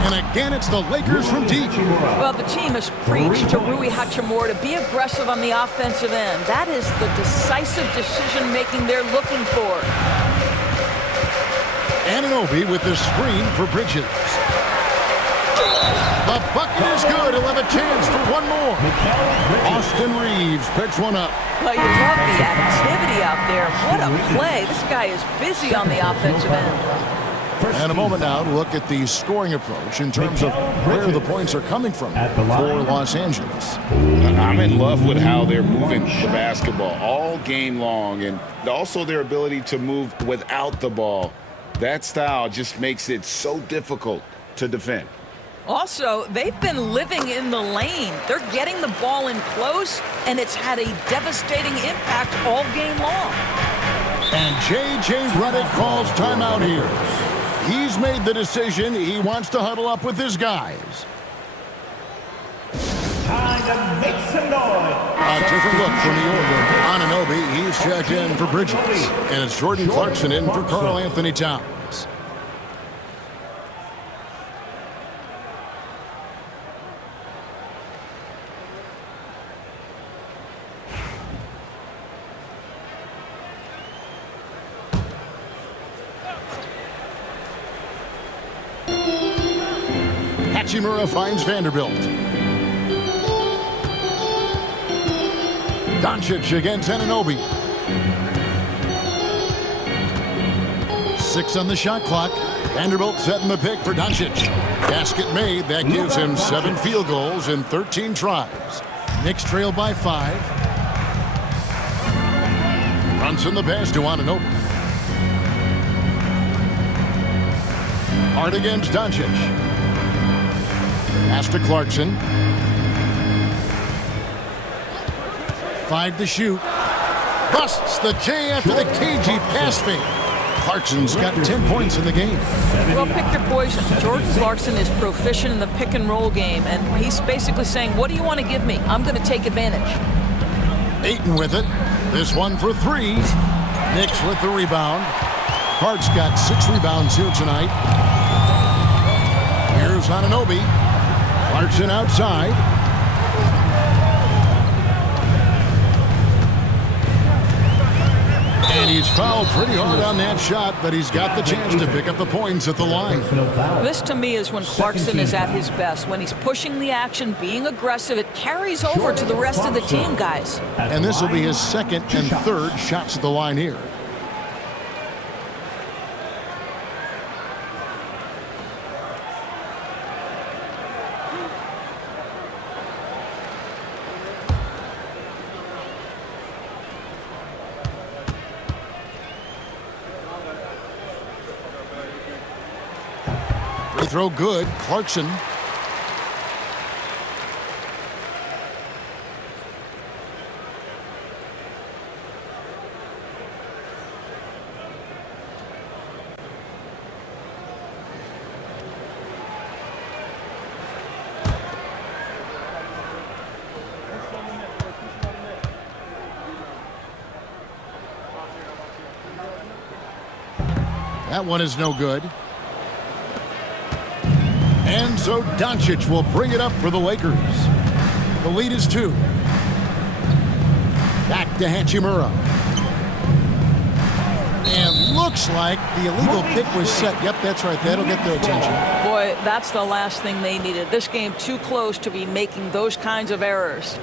And again, it's the Lakers from deep. Well, the team has preached to Rui Hachimura to be aggressive on the offensive end. That is the decisive decision-making they're looking for. Anunoby with the screen for Bridges. The bucket is good. He'll have a chance for one more. Austin Reeves picks one up. Well, you love the activity out there. What a play. This guy is busy on the offensive end. And a moment now to look at the scoring approach in terms of where the points are coming from for Los Angeles. I'm in love with how they're moving the basketball all game long, and also their ability to move without the ball. That style just makes it so difficult to defend. Also, they've been living in the lane. They're getting the ball in close, and it's had a devastating impact all game long. And J.J. Redick calls timeout here. He's made the decision. He wants to huddle up with his guys. Time to make some noise. A different look from the order. Anunoby, he's checked in for Bridges. And it's Jordan Clarkson in for Karl Anthony Towns. Hachimura finds Vanderbilt. Doncic against Anunoby. 6 on the shot clock. Vanderbilt setting the pick for Doncic. Basket made. That gives him 7 field goals in 13 tries. Knicks trail by 5. Brunson the pass to Anunoby. Hard against Doncic. Pass to Clarkson. 5 to shoot. Busts the J after the cagey pass fake. Clarkson's got 10 points in the game. Well, pick your poison. Jordan Clarkson is proficient in the pick and roll game, and he's basically saying, what do you want to give me? I'm going to take advantage. Ayton with it. This one for 3. Knicks with the rebound. Hart's got 6 rebounds here tonight. Here's Anunoby. Clarkson outside. And he's fouled pretty hard on that shot, but he's got the chance to pick up the points at the line. This, to me, is when Clarkson is at his best. When he's pushing the action, being aggressive, it carries over to the rest of the team, guys. And this will be his second and third shots at the line here. Free throw good. Clarkson. That one is no good. And so Doncic will bring it up for the Lakers. The lead is 2. Back to Hachimura. And looks like the illegal pick was set. Yep, that's right. That'll get their attention. Boy, that's the last thing they needed. This game too close to be making those kinds of errors.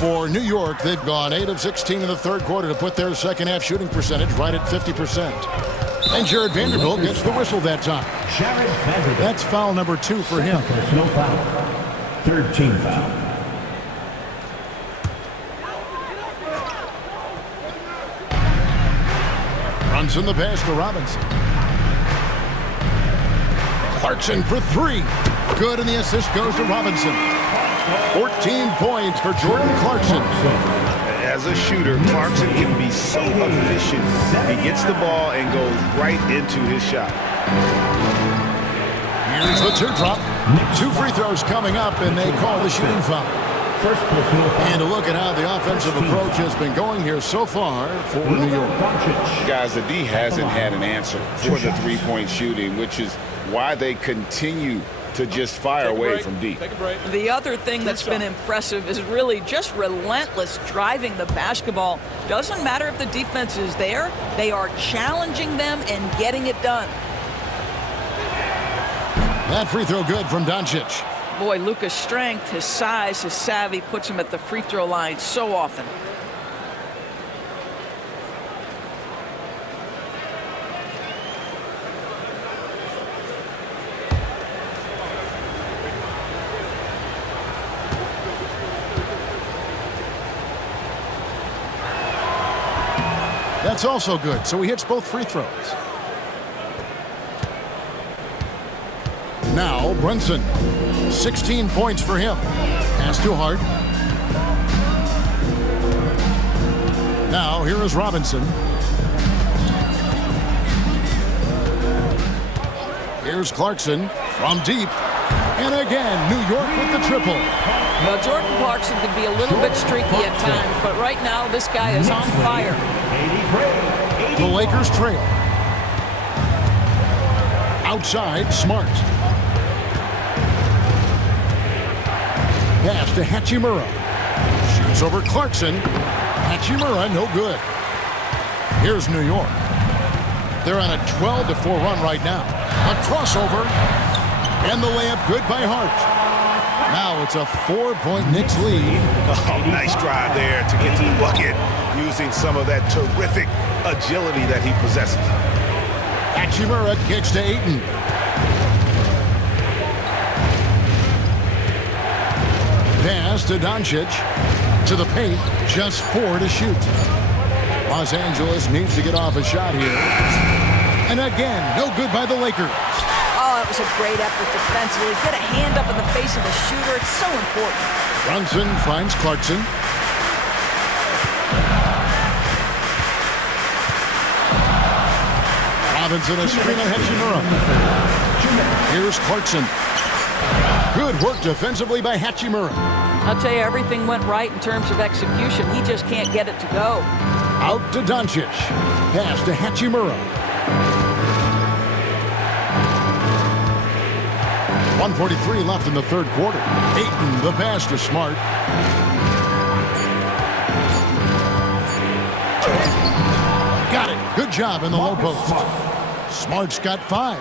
For New York, they've gone 8 of 16 in the third quarter to put their second half shooting percentage right at 50%. And Jared Vanderbilt gets the whistle that time. That's foul number 2 for him. Personal foul. Third team foul. Brunson the pass to Robinson. Clarkson for 3. Good, and the assist goes to Robinson. 14 points for Jordan Clarkson. As a shooter, Clarkson can be so efficient. He gets the ball and goes right into his shot. Here's the teardrop. 2 free throws coming up, and they call the shooting foul. First personal foul. And a look at how the offensive approach has been going here so far for New York. Guys, the D hasn't had an answer for the three-point shooting, which is why they continue to just fire away from deep. The other thing that's been impressive is really just relentless driving the basketball. Doesn't matter if the defense is there, they are challenging them and getting it done. That free throw good from Doncic. Boy, Luka's strength, his size, his savvy puts him at the free throw line so often. That's also good, so he hits both free throws. Now Brunson, 16 points for him. Pass too hard. Now here is Robinson. Here's Clarkson from deep. And again, New York with the triple. Well, Jordan Clarkson can be a little bit streaky at times, but right now this guy is on fire. The Lakers trail. Outside, Smart. Pass to Hachimura. Shoots over Clarkson. Hachimura, no good. Here's New York. They're on a 12-4 run right now. A crossover. And the layup good by Hart. Now it's a 4-point Knicks lead. Oh, nice drive there to get to the bucket using some of that terrific agility that he possesses. Hachimura kicks to Ayton. Pass to Doncic. To the paint. Just 4 to shoot. Los Angeles needs to get off a shot here. And again, no good by the Lakers. Oh, that was a great effort defensively. Get a hand up in the face of the shooter. It's so important. Brunson finds Clarkson. Robinson a screen on Hachimura. Here's Clarkson. Good work defensively by Hachimura. I'll tell you, everything went right in terms of execution. He just can't get it to go. Out to Doncic. Pass to Hachimura. 1:43 left in the third quarter. Ayton, the pass to Smart. Got it. Good job in the low post. Smart's got 5.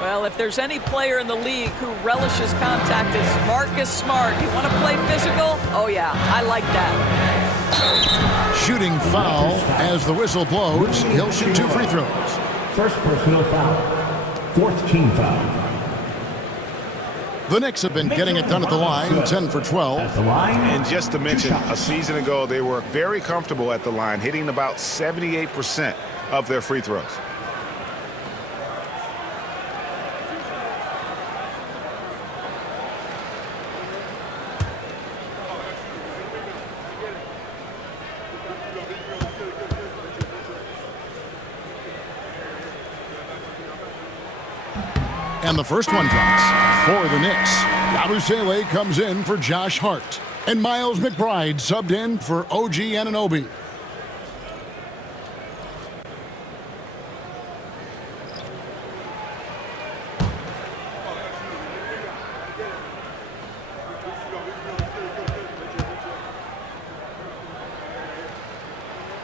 Well, if there's any player in the league who relishes contact, it's Marcus Smart. You want to play physical? Oh, yeah, I like that. Shooting foul as the whistle blows. He'll shoot 2 free throws. First personal foul. Fourth team foul. The Knicks have been getting it done at the line, 10 for 12. At the line. And just to mention, a season ago, they were very comfortable at the line, hitting about 78% of their free throws. And the first one drops for the Knicks. Yabusele comes in for Josh Hart. And Miles McBride subbed in for OG Anunoby.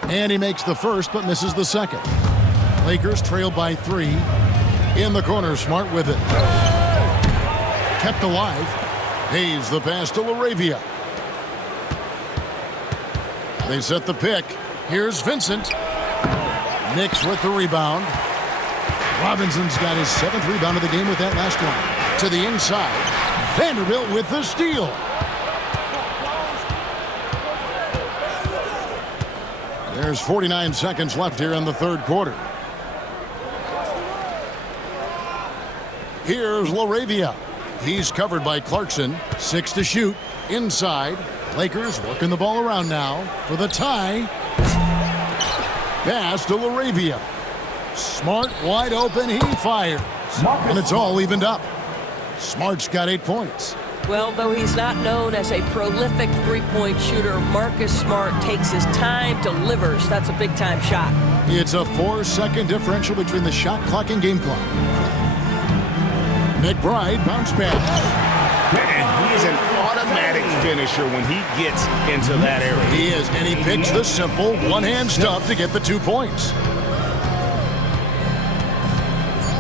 And he makes the first but misses the second. Lakers trail by 3. In the corner, Smart with it. Kept alive. Hayes the pass to LaRavia. They set the pick. Here's Vincent. Knicks with the rebound. Robinson's got his 7th rebound of the game with that last one. To the inside. Vanderbilt with the steal. There's 49 seconds left here in the third quarter. Here's LaRavia. He's covered by Clarkson. 6 to shoot. Inside. Lakers working the ball around now for the tie. Pass to LaRavia. Smart wide open. He fires. And it's all evened up. Smart's got 8 points. Well, though he's not known as a prolific three-point shooter, Marcus Smart takes his time, delivers. That's a big-time shot. It's a 4-second differential between the shot clock and game clock. McBride bounce pass. And he is an automatic finisher when he gets into that area. He is, and he picks the simple one-hand stuff to get the 2 points.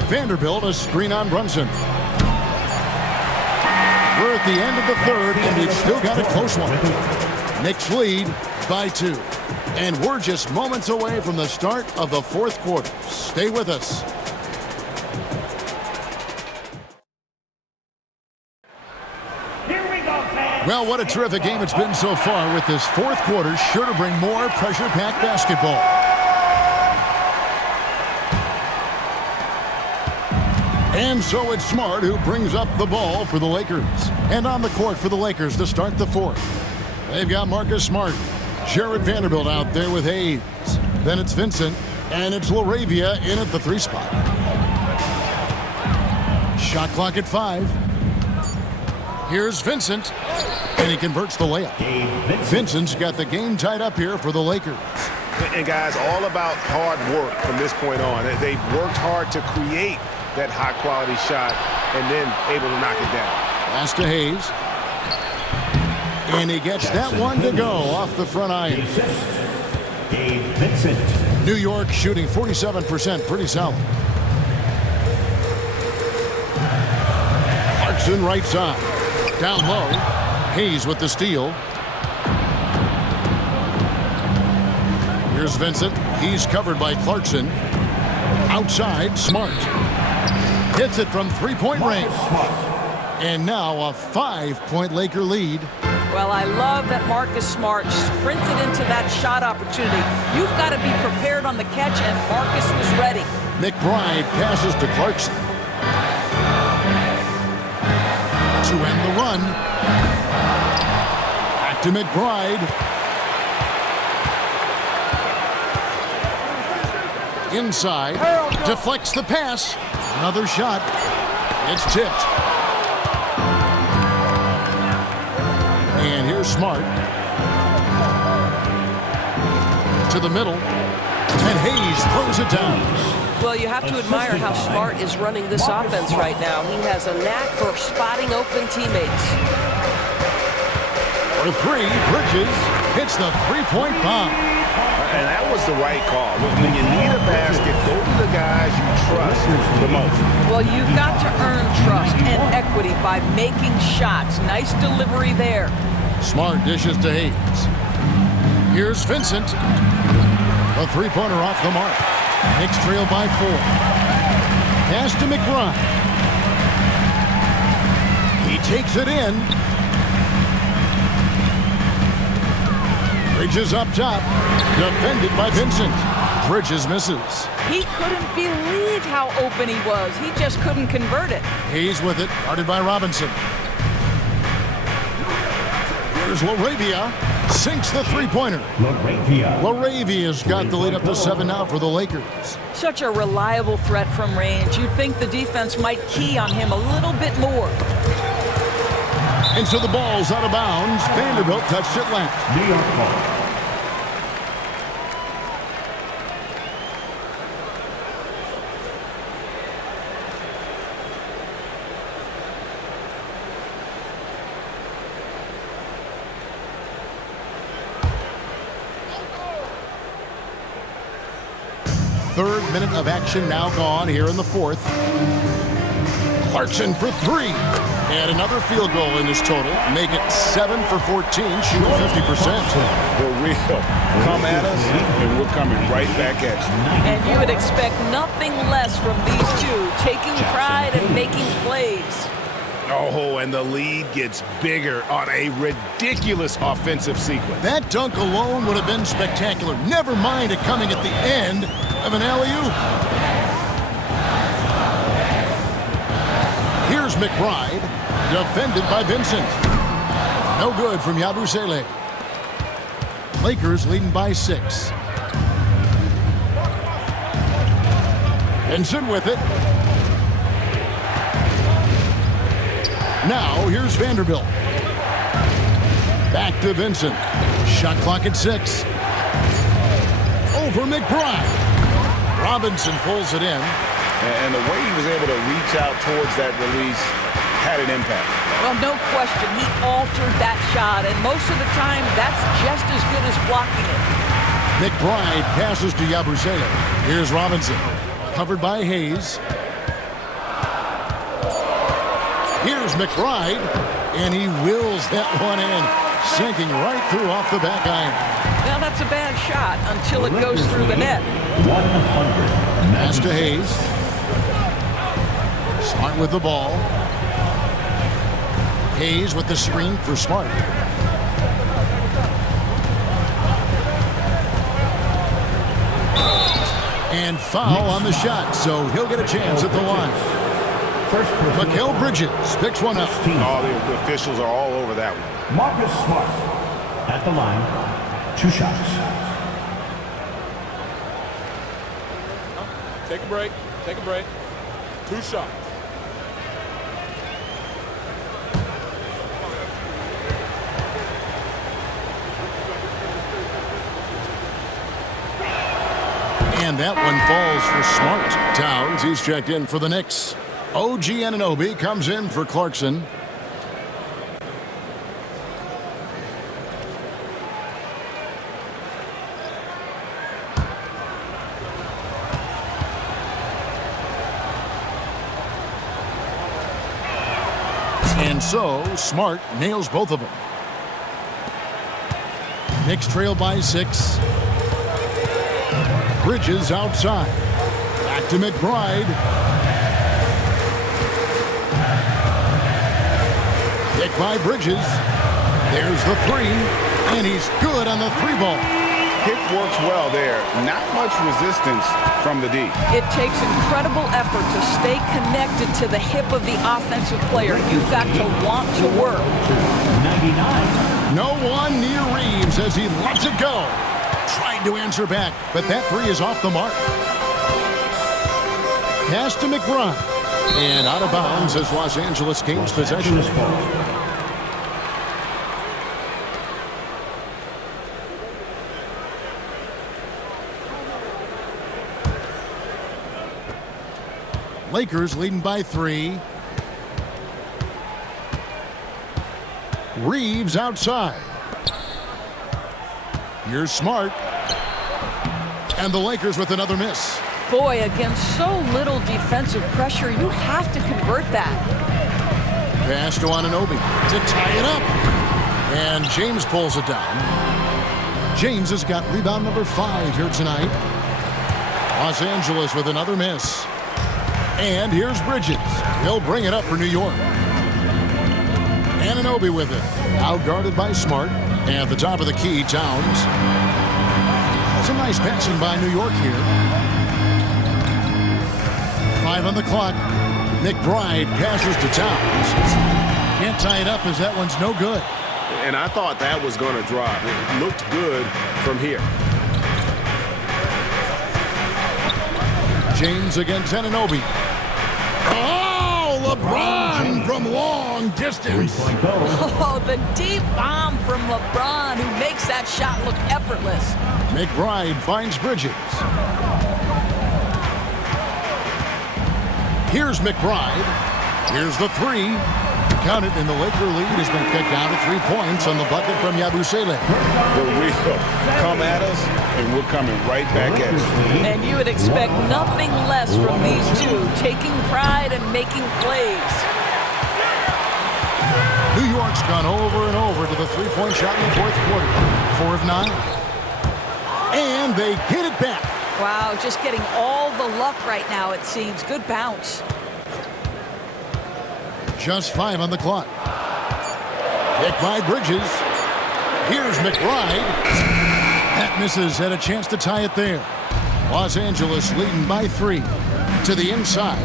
Vanderbilt, a screen on Brunson. We're at the end of the third, and we've still got a close one. Knicks lead by 2. And we're just moments away from the start of the fourth quarter. Stay with us. Here we go, fans. Well, what a terrific game it's been so far, with this fourth quarter sure to bring more pressure-packed basketball. And so it's Smart who brings up the ball for the Lakers. And on the court for the Lakers to start the fourth. They've got Marcus Smart, Jared Vanderbilt out there with Hayes. Then it's Vincent, and it's LaRavia in at the 3 spot. Shot clock at 5. Here's Vincent, and he converts the layup. Vincent's got the game tied up here for the Lakers. And guys, all about hard work from this point on. They've worked hard to create that high-quality shot and then able to knock it down. Pass to Hayes. And he gets that one to go off the front iron. Vincent. New York shooting 47%, pretty solid. Clarkson right side. Down low. Hayes with the steal. Here's Vincent. He's covered by Clarkson. Outside, Smart. Hits it from three-point range. And now a 5-point Laker lead. Well, I love that Marcus Smart sprinted into that shot opportunity. You've got to be prepared on the catch, and Marcus was ready. McBride passes to Clarkson. To end the run. Back to McBride. Inside. Deflects the pass. Another shot. It's tipped. And here's Smart. To the middle. And Hayes throws it down. Well, you have to admire how Smart is running this offense right now. He has a knack for spotting open teammates. For 3, Bridges hits the three-point bomb. And that was the right call. When you need a basket, those are the guys you trust the most. Well, you've got to earn trust and equity by making shots. Nice delivery there. Smart dishes to Hayes. Here's Vincent. A three-pointer off the mark. Knicks trail by 4. Pass to McBride. He takes it in. Bridges up top. Defended by Vincent. Bridges misses. He couldn't believe how open he was. He just couldn't convert it. Hayes with it. Guarded by Robinson. Here's LaRavia. Sinks the three-pointer. LaRavia's got the lead up to 7 now for the Lakers. Such a reliable threat from range. You'd think the defense might key on him a little bit more. And so the ball's out of bounds. Vanderbilt touched it last. New York ball. Third minute of action now gone here in the fourth. Clarkson for 3. And another field goal in this total. Make it 7 for 14, shooting 50%. The real come at us, and we're coming right back at you. And you would expect nothing less from these two, taking pride and making plays. Oh, and the lead gets bigger on a ridiculous offensive sequence. That dunk alone would have been spectacular. Never mind it coming at the end of an alley-oop. Here's McBride, defended by Vincent. No good from Yabusele. Lakers leading by 6. Vincent with it. Now, here's Vanderbilt. Back to Vincent. Shot clock at 6. Over McBride. Robinson pulls it in. And the way he was able to reach out towards that release had an impact. Well, no question, he altered that shot, and most of the time, that's just as good as blocking it. McBride passes to Yabusele. Here's Robinson. Covered by Hayes. Here's McBride, and he wills that one in, sinking right through off the back iron. Now, that's a bad shot until it goes through the net. 100. Pass to Hayes. Smart with the ball. Hayes with the screen for Smart. And foul on the shot, so he'll get a chance at the line. Mikal Bridges picks one up. Oh, the officials are all over that one. Marcus Smart at the line. 2 shots. Take a break. Take a break. 2 shots. And that one falls for Smart. Towns, he's checked in for the Knicks. OG Anunoby comes in for Clarkson. And so, Smart nails both of them. Knicks trail by 6. Bridges outside. Back to McBride. Pick by Bridges. There's the 3. And he's good on the 3-ball. Pick works well there. Not much resistance from the D. It takes incredible effort to stay connected to the hip of the offensive player. You've got to want to work. 99. No one near Reeves as he lets it go. Tried to answer back, but that 3 is off the mark. Pass to McBride. And out of bounds as Los Angeles gains possession. Lakers leading by 3. Reeves outside. Here's Smart. And the Lakers with another miss. Boy, against so little defensive pressure, you have to convert that. Pass to Anunoby to tie it up. And James pulls it down. James has got rebound number 5 here tonight. Los Angeles with another miss. And here's Bridges. He'll bring it up for New York. Anunoby with it. Outguarded by Smart. And at the top of the key, Towns. Some nice passing by New York here. 5 on the clock. McBride passes to Towns. Can't tie it up as that one's no good. And I thought that was going to drop. It looked good from here. James against Anunoby. Oh, LeBron from long distance. Oh, the deep bomb from LeBron who makes that shot look effortless. McBride finds Bridges. Here's McBride. Here's the 3. Count it, and the Laker lead has been cut down to 3 points on the bucket from Yabusele. The real come at us, and we're coming right back at you. And you would expect nothing less from these two, taking pride and making plays. New York's gone over and over to the three-point shot in the fourth quarter. 4 of 9. And they get it back. Wow, just getting all the luck right now, it seems. Good bounce. Just 5 on the clock. Kick by Bridges. Here's McBride. That misses. Had a chance to tie it there. Los Angeles leading by 3. To the inside.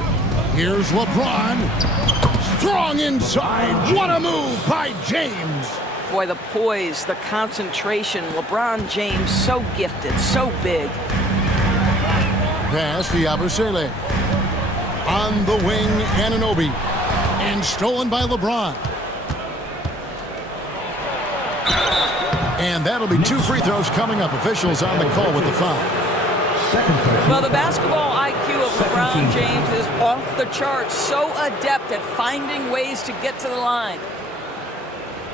Here's LeBron. Strong inside. What a move by James. Boy, the poise, the concentration. LeBron James, so gifted, so big. Pass to Yabusele. On the wing, Anunoby. And stolen by LeBron. And that'll be 2 free throws coming up. Officials on the call with the foul. Well, the basketball IQ of LeBron James is off the charts. So adept at finding ways to get to the line.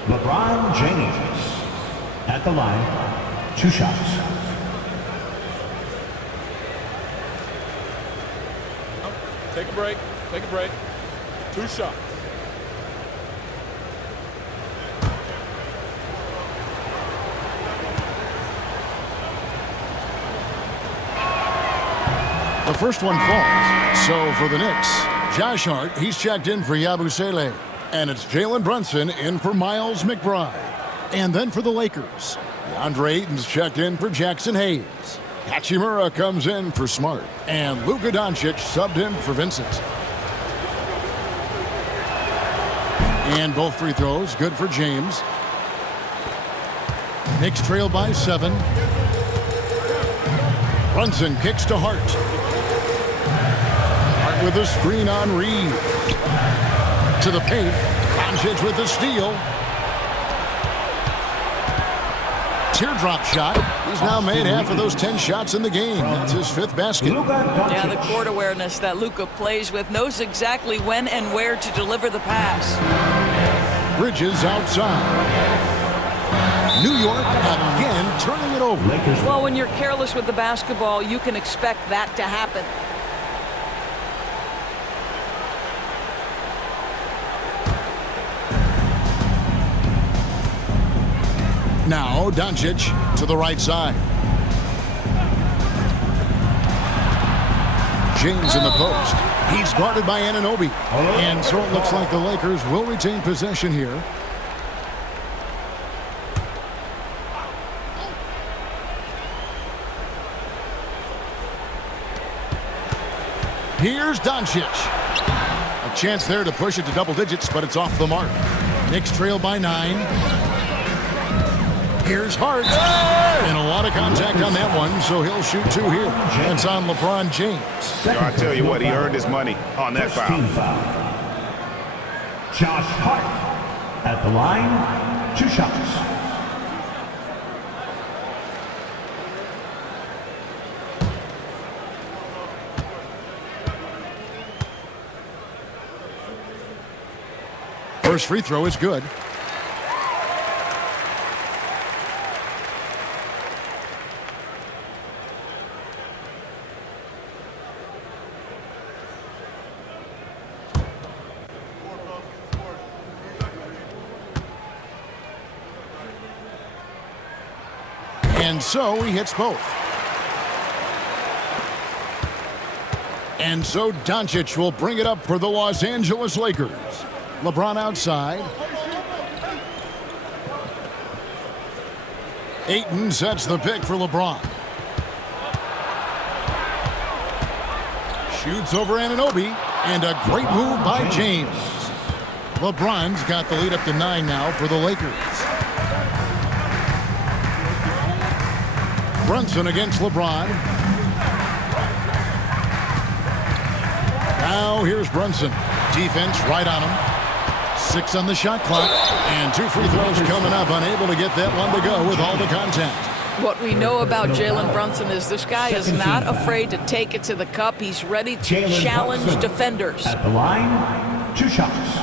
LeBron James at the line. 2 shots. Take a break. Take a break. 2 shots. The first one falls. So for the Knicks, Josh Hart, he's checked in for Yabusele. And it's Jalen Brunson in for Miles McBride. And then for the Lakers, DeAndre Ayton's checked in for Jackson Hayes. Hachimura comes in for Smart. And Luka Doncic subbed in for Vincent. And both free throws good for James. Knicks trail by 7. Brunson kicks to Hart. Hart with a screen on Reed. To the paint. Doncic with the steal. Teardrop shot. He's now made half of those 10 shots in the game. That's his 5th basket. Yeah, the court awareness that Luka plays with, knows exactly when and where to deliver the pass. Bridges outside. New York again turning it over. Well, when you're careless with the basketball, you can expect that to happen. Now Doncic to the right side. James in the post. He's guarded by Anunoby. And so it looks like the Lakers will retain possession here. Here's Doncic. A chance there to push it to double digits, but it's off the mark. Knicks trail by 9. Here's Hart. And a lot of contact on that one, so he'll shoot 2 here. It's on LeBron James. I tell you what, he earned his money on that foul. Josh Hart at the line. 2 shots. First free throw is good. And so he hits both. And so Doncic will bring it up for the Los Angeles Lakers. LeBron outside. Ayton sets the pick for LeBron. Shoots over Anunoby. And a great move by James. LeBron's got the lead up to 9 now for the Lakers. Brunson against LeBron. Now here's Brunson. Defense right on him. 6 on the shot clock. And 2 free throws coming up. Unable to get that one to go with all the contact. What we know about Jalen Brunson is this guy is not afraid to take it to the cup. He's ready to challenge defenders. At the line, 2 shots.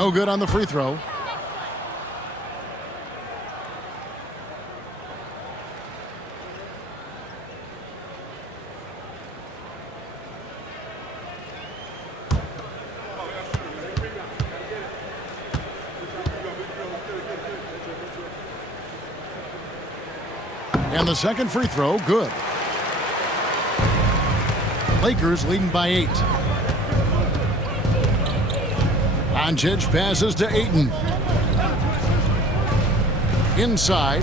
No good on the free throw. And the second free throw, good. Lakers leading by 8. Doncic passes to Ayton. Inside.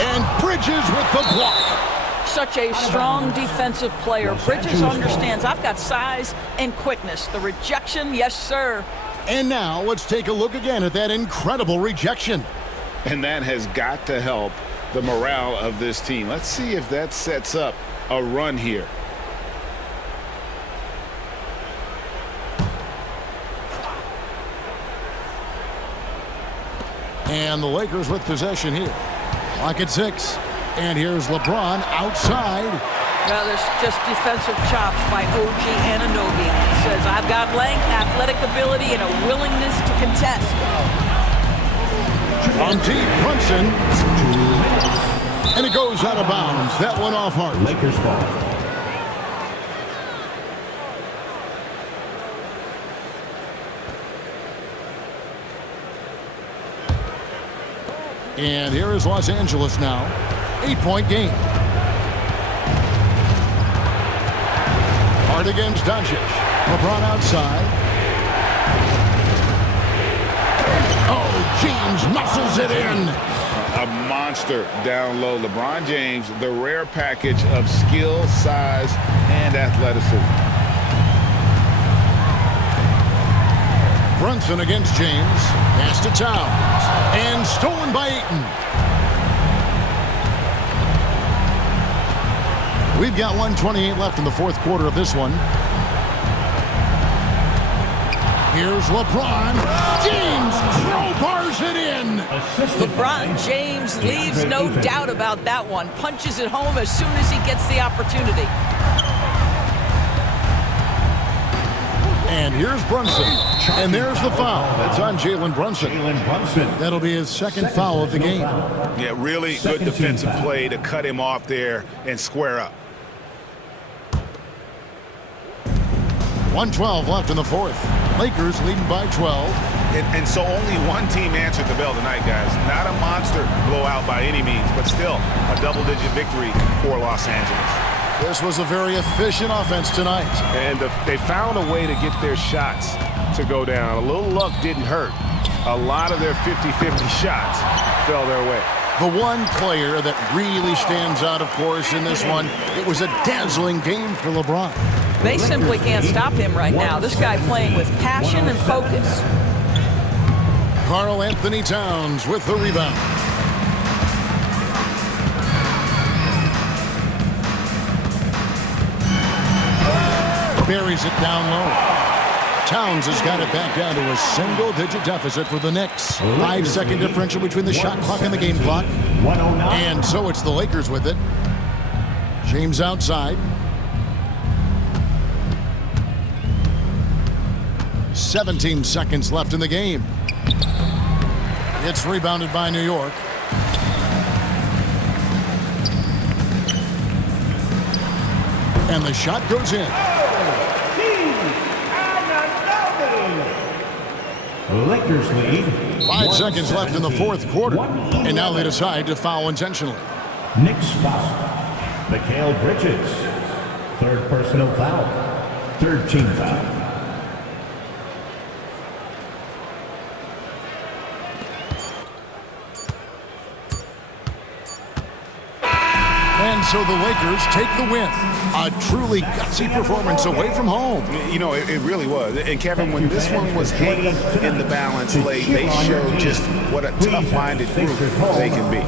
And Bridges with the block. Such a strong defensive player. Bridges understands I've got size and quickness. The rejection, yes, sir. And now let's take a look again at that incredible rejection. And that has got to help the morale of this team. Let's see if that sets up a run here. And the Lakers with possession here. Clock at 6. And here's LeBron outside. Well, there's just defensive chops by OG Anunoby. Says, I've got length, athletic ability, and a willingness to contest. On deep, Brunson. And it goes out of bounds. That one off Hart. Lakers ball. And here is Los Angeles now. 8-point game. Hart against Doncic. LeBron outside. Oh, James muscles it in. A monster down low. LeBron James, the rare package of skill, size, and athleticism. Brunson against James. Pass to Towns. And stolen by Ayton. We've got 1:28 left in the fourth quarter of this one. Here's LeBron. James crowbars it in. LeBron James leaves no doubt about that one. Punches it home as soon as he gets the opportunity. And here's Brunson. And there's the foul. That's on Jalen Brunson. That'll be his second foul of the game. Yeah, really good defensive play to cut him off there and square up. 1:12 left in the fourth. Lakers leading by 12. And so only one team answered the bell tonight, guys. Not a monster blowout by any means, but still a double-digit victory for Los Angeles. This was a very efficient offense tonight. And they found a way to get their shots to go down. A little luck didn't hurt. A lot of their 50-50 shots fell their way. The one player that really stands out, of course, in this one, it was a dazzling game for LeBron. They simply can't stop him right now. This guy playing with passion and focus. Karl Anthony Towns with the rebound. Buries it down low. Towns has got it back down to a single-digit deficit for the Knicks. 5-second differential between the shot clock and the game clock. And so it's the Lakers with it. James outside. 17 seconds left in the game. It's rebounded by New York. And the shot goes in. Lakers lead. 5 seconds left in the fourth quarter. And now they decide to foul intentionally. Knicks foul. Mikal Bridges. Third personal foul. Third team foul. And so the Lakers take the win. A truly gutsy performance away from home. You know, it really was. And Kevin, when this one was hanging in the balance late, they showed just what a tough-minded group they can be.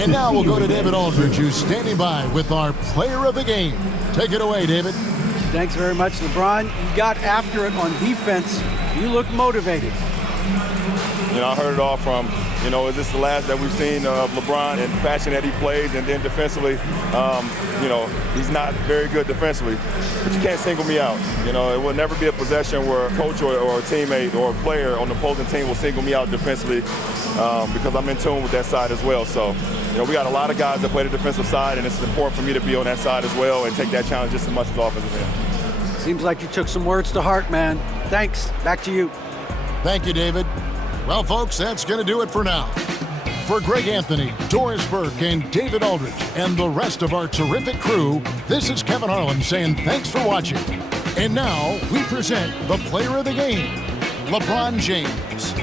And now we'll go to David Aldridge, who's standing by with our player of the game. Take it away, David. Thanks very much, LeBron. You got after it on defense. You look motivated. You know, I heard it all from, You know, is this the last that we've seen of LeBron and the fashion that he plays? And then defensively, you know, he's not very good defensively, but you can't single me out. You know, it will never be a possession where a coach or a teammate or a player on the opposing team will single me out defensively because I'm in tune with that side as well. So, you know, we got a lot of guys that play the defensive side, and it's important for me to be on that side as well and take that challenge just as much as offensive end. Seems like you took some words to heart, man. Thanks. Back to you. Thank you, David. Well, folks, that's going to do it for now. For Greg Anthony, Doris Burke, and David Aldridge, and the rest of our terrific crew, this is Kevin Harlan saying thanks for watching. And now we present the player of the game, LeBron James.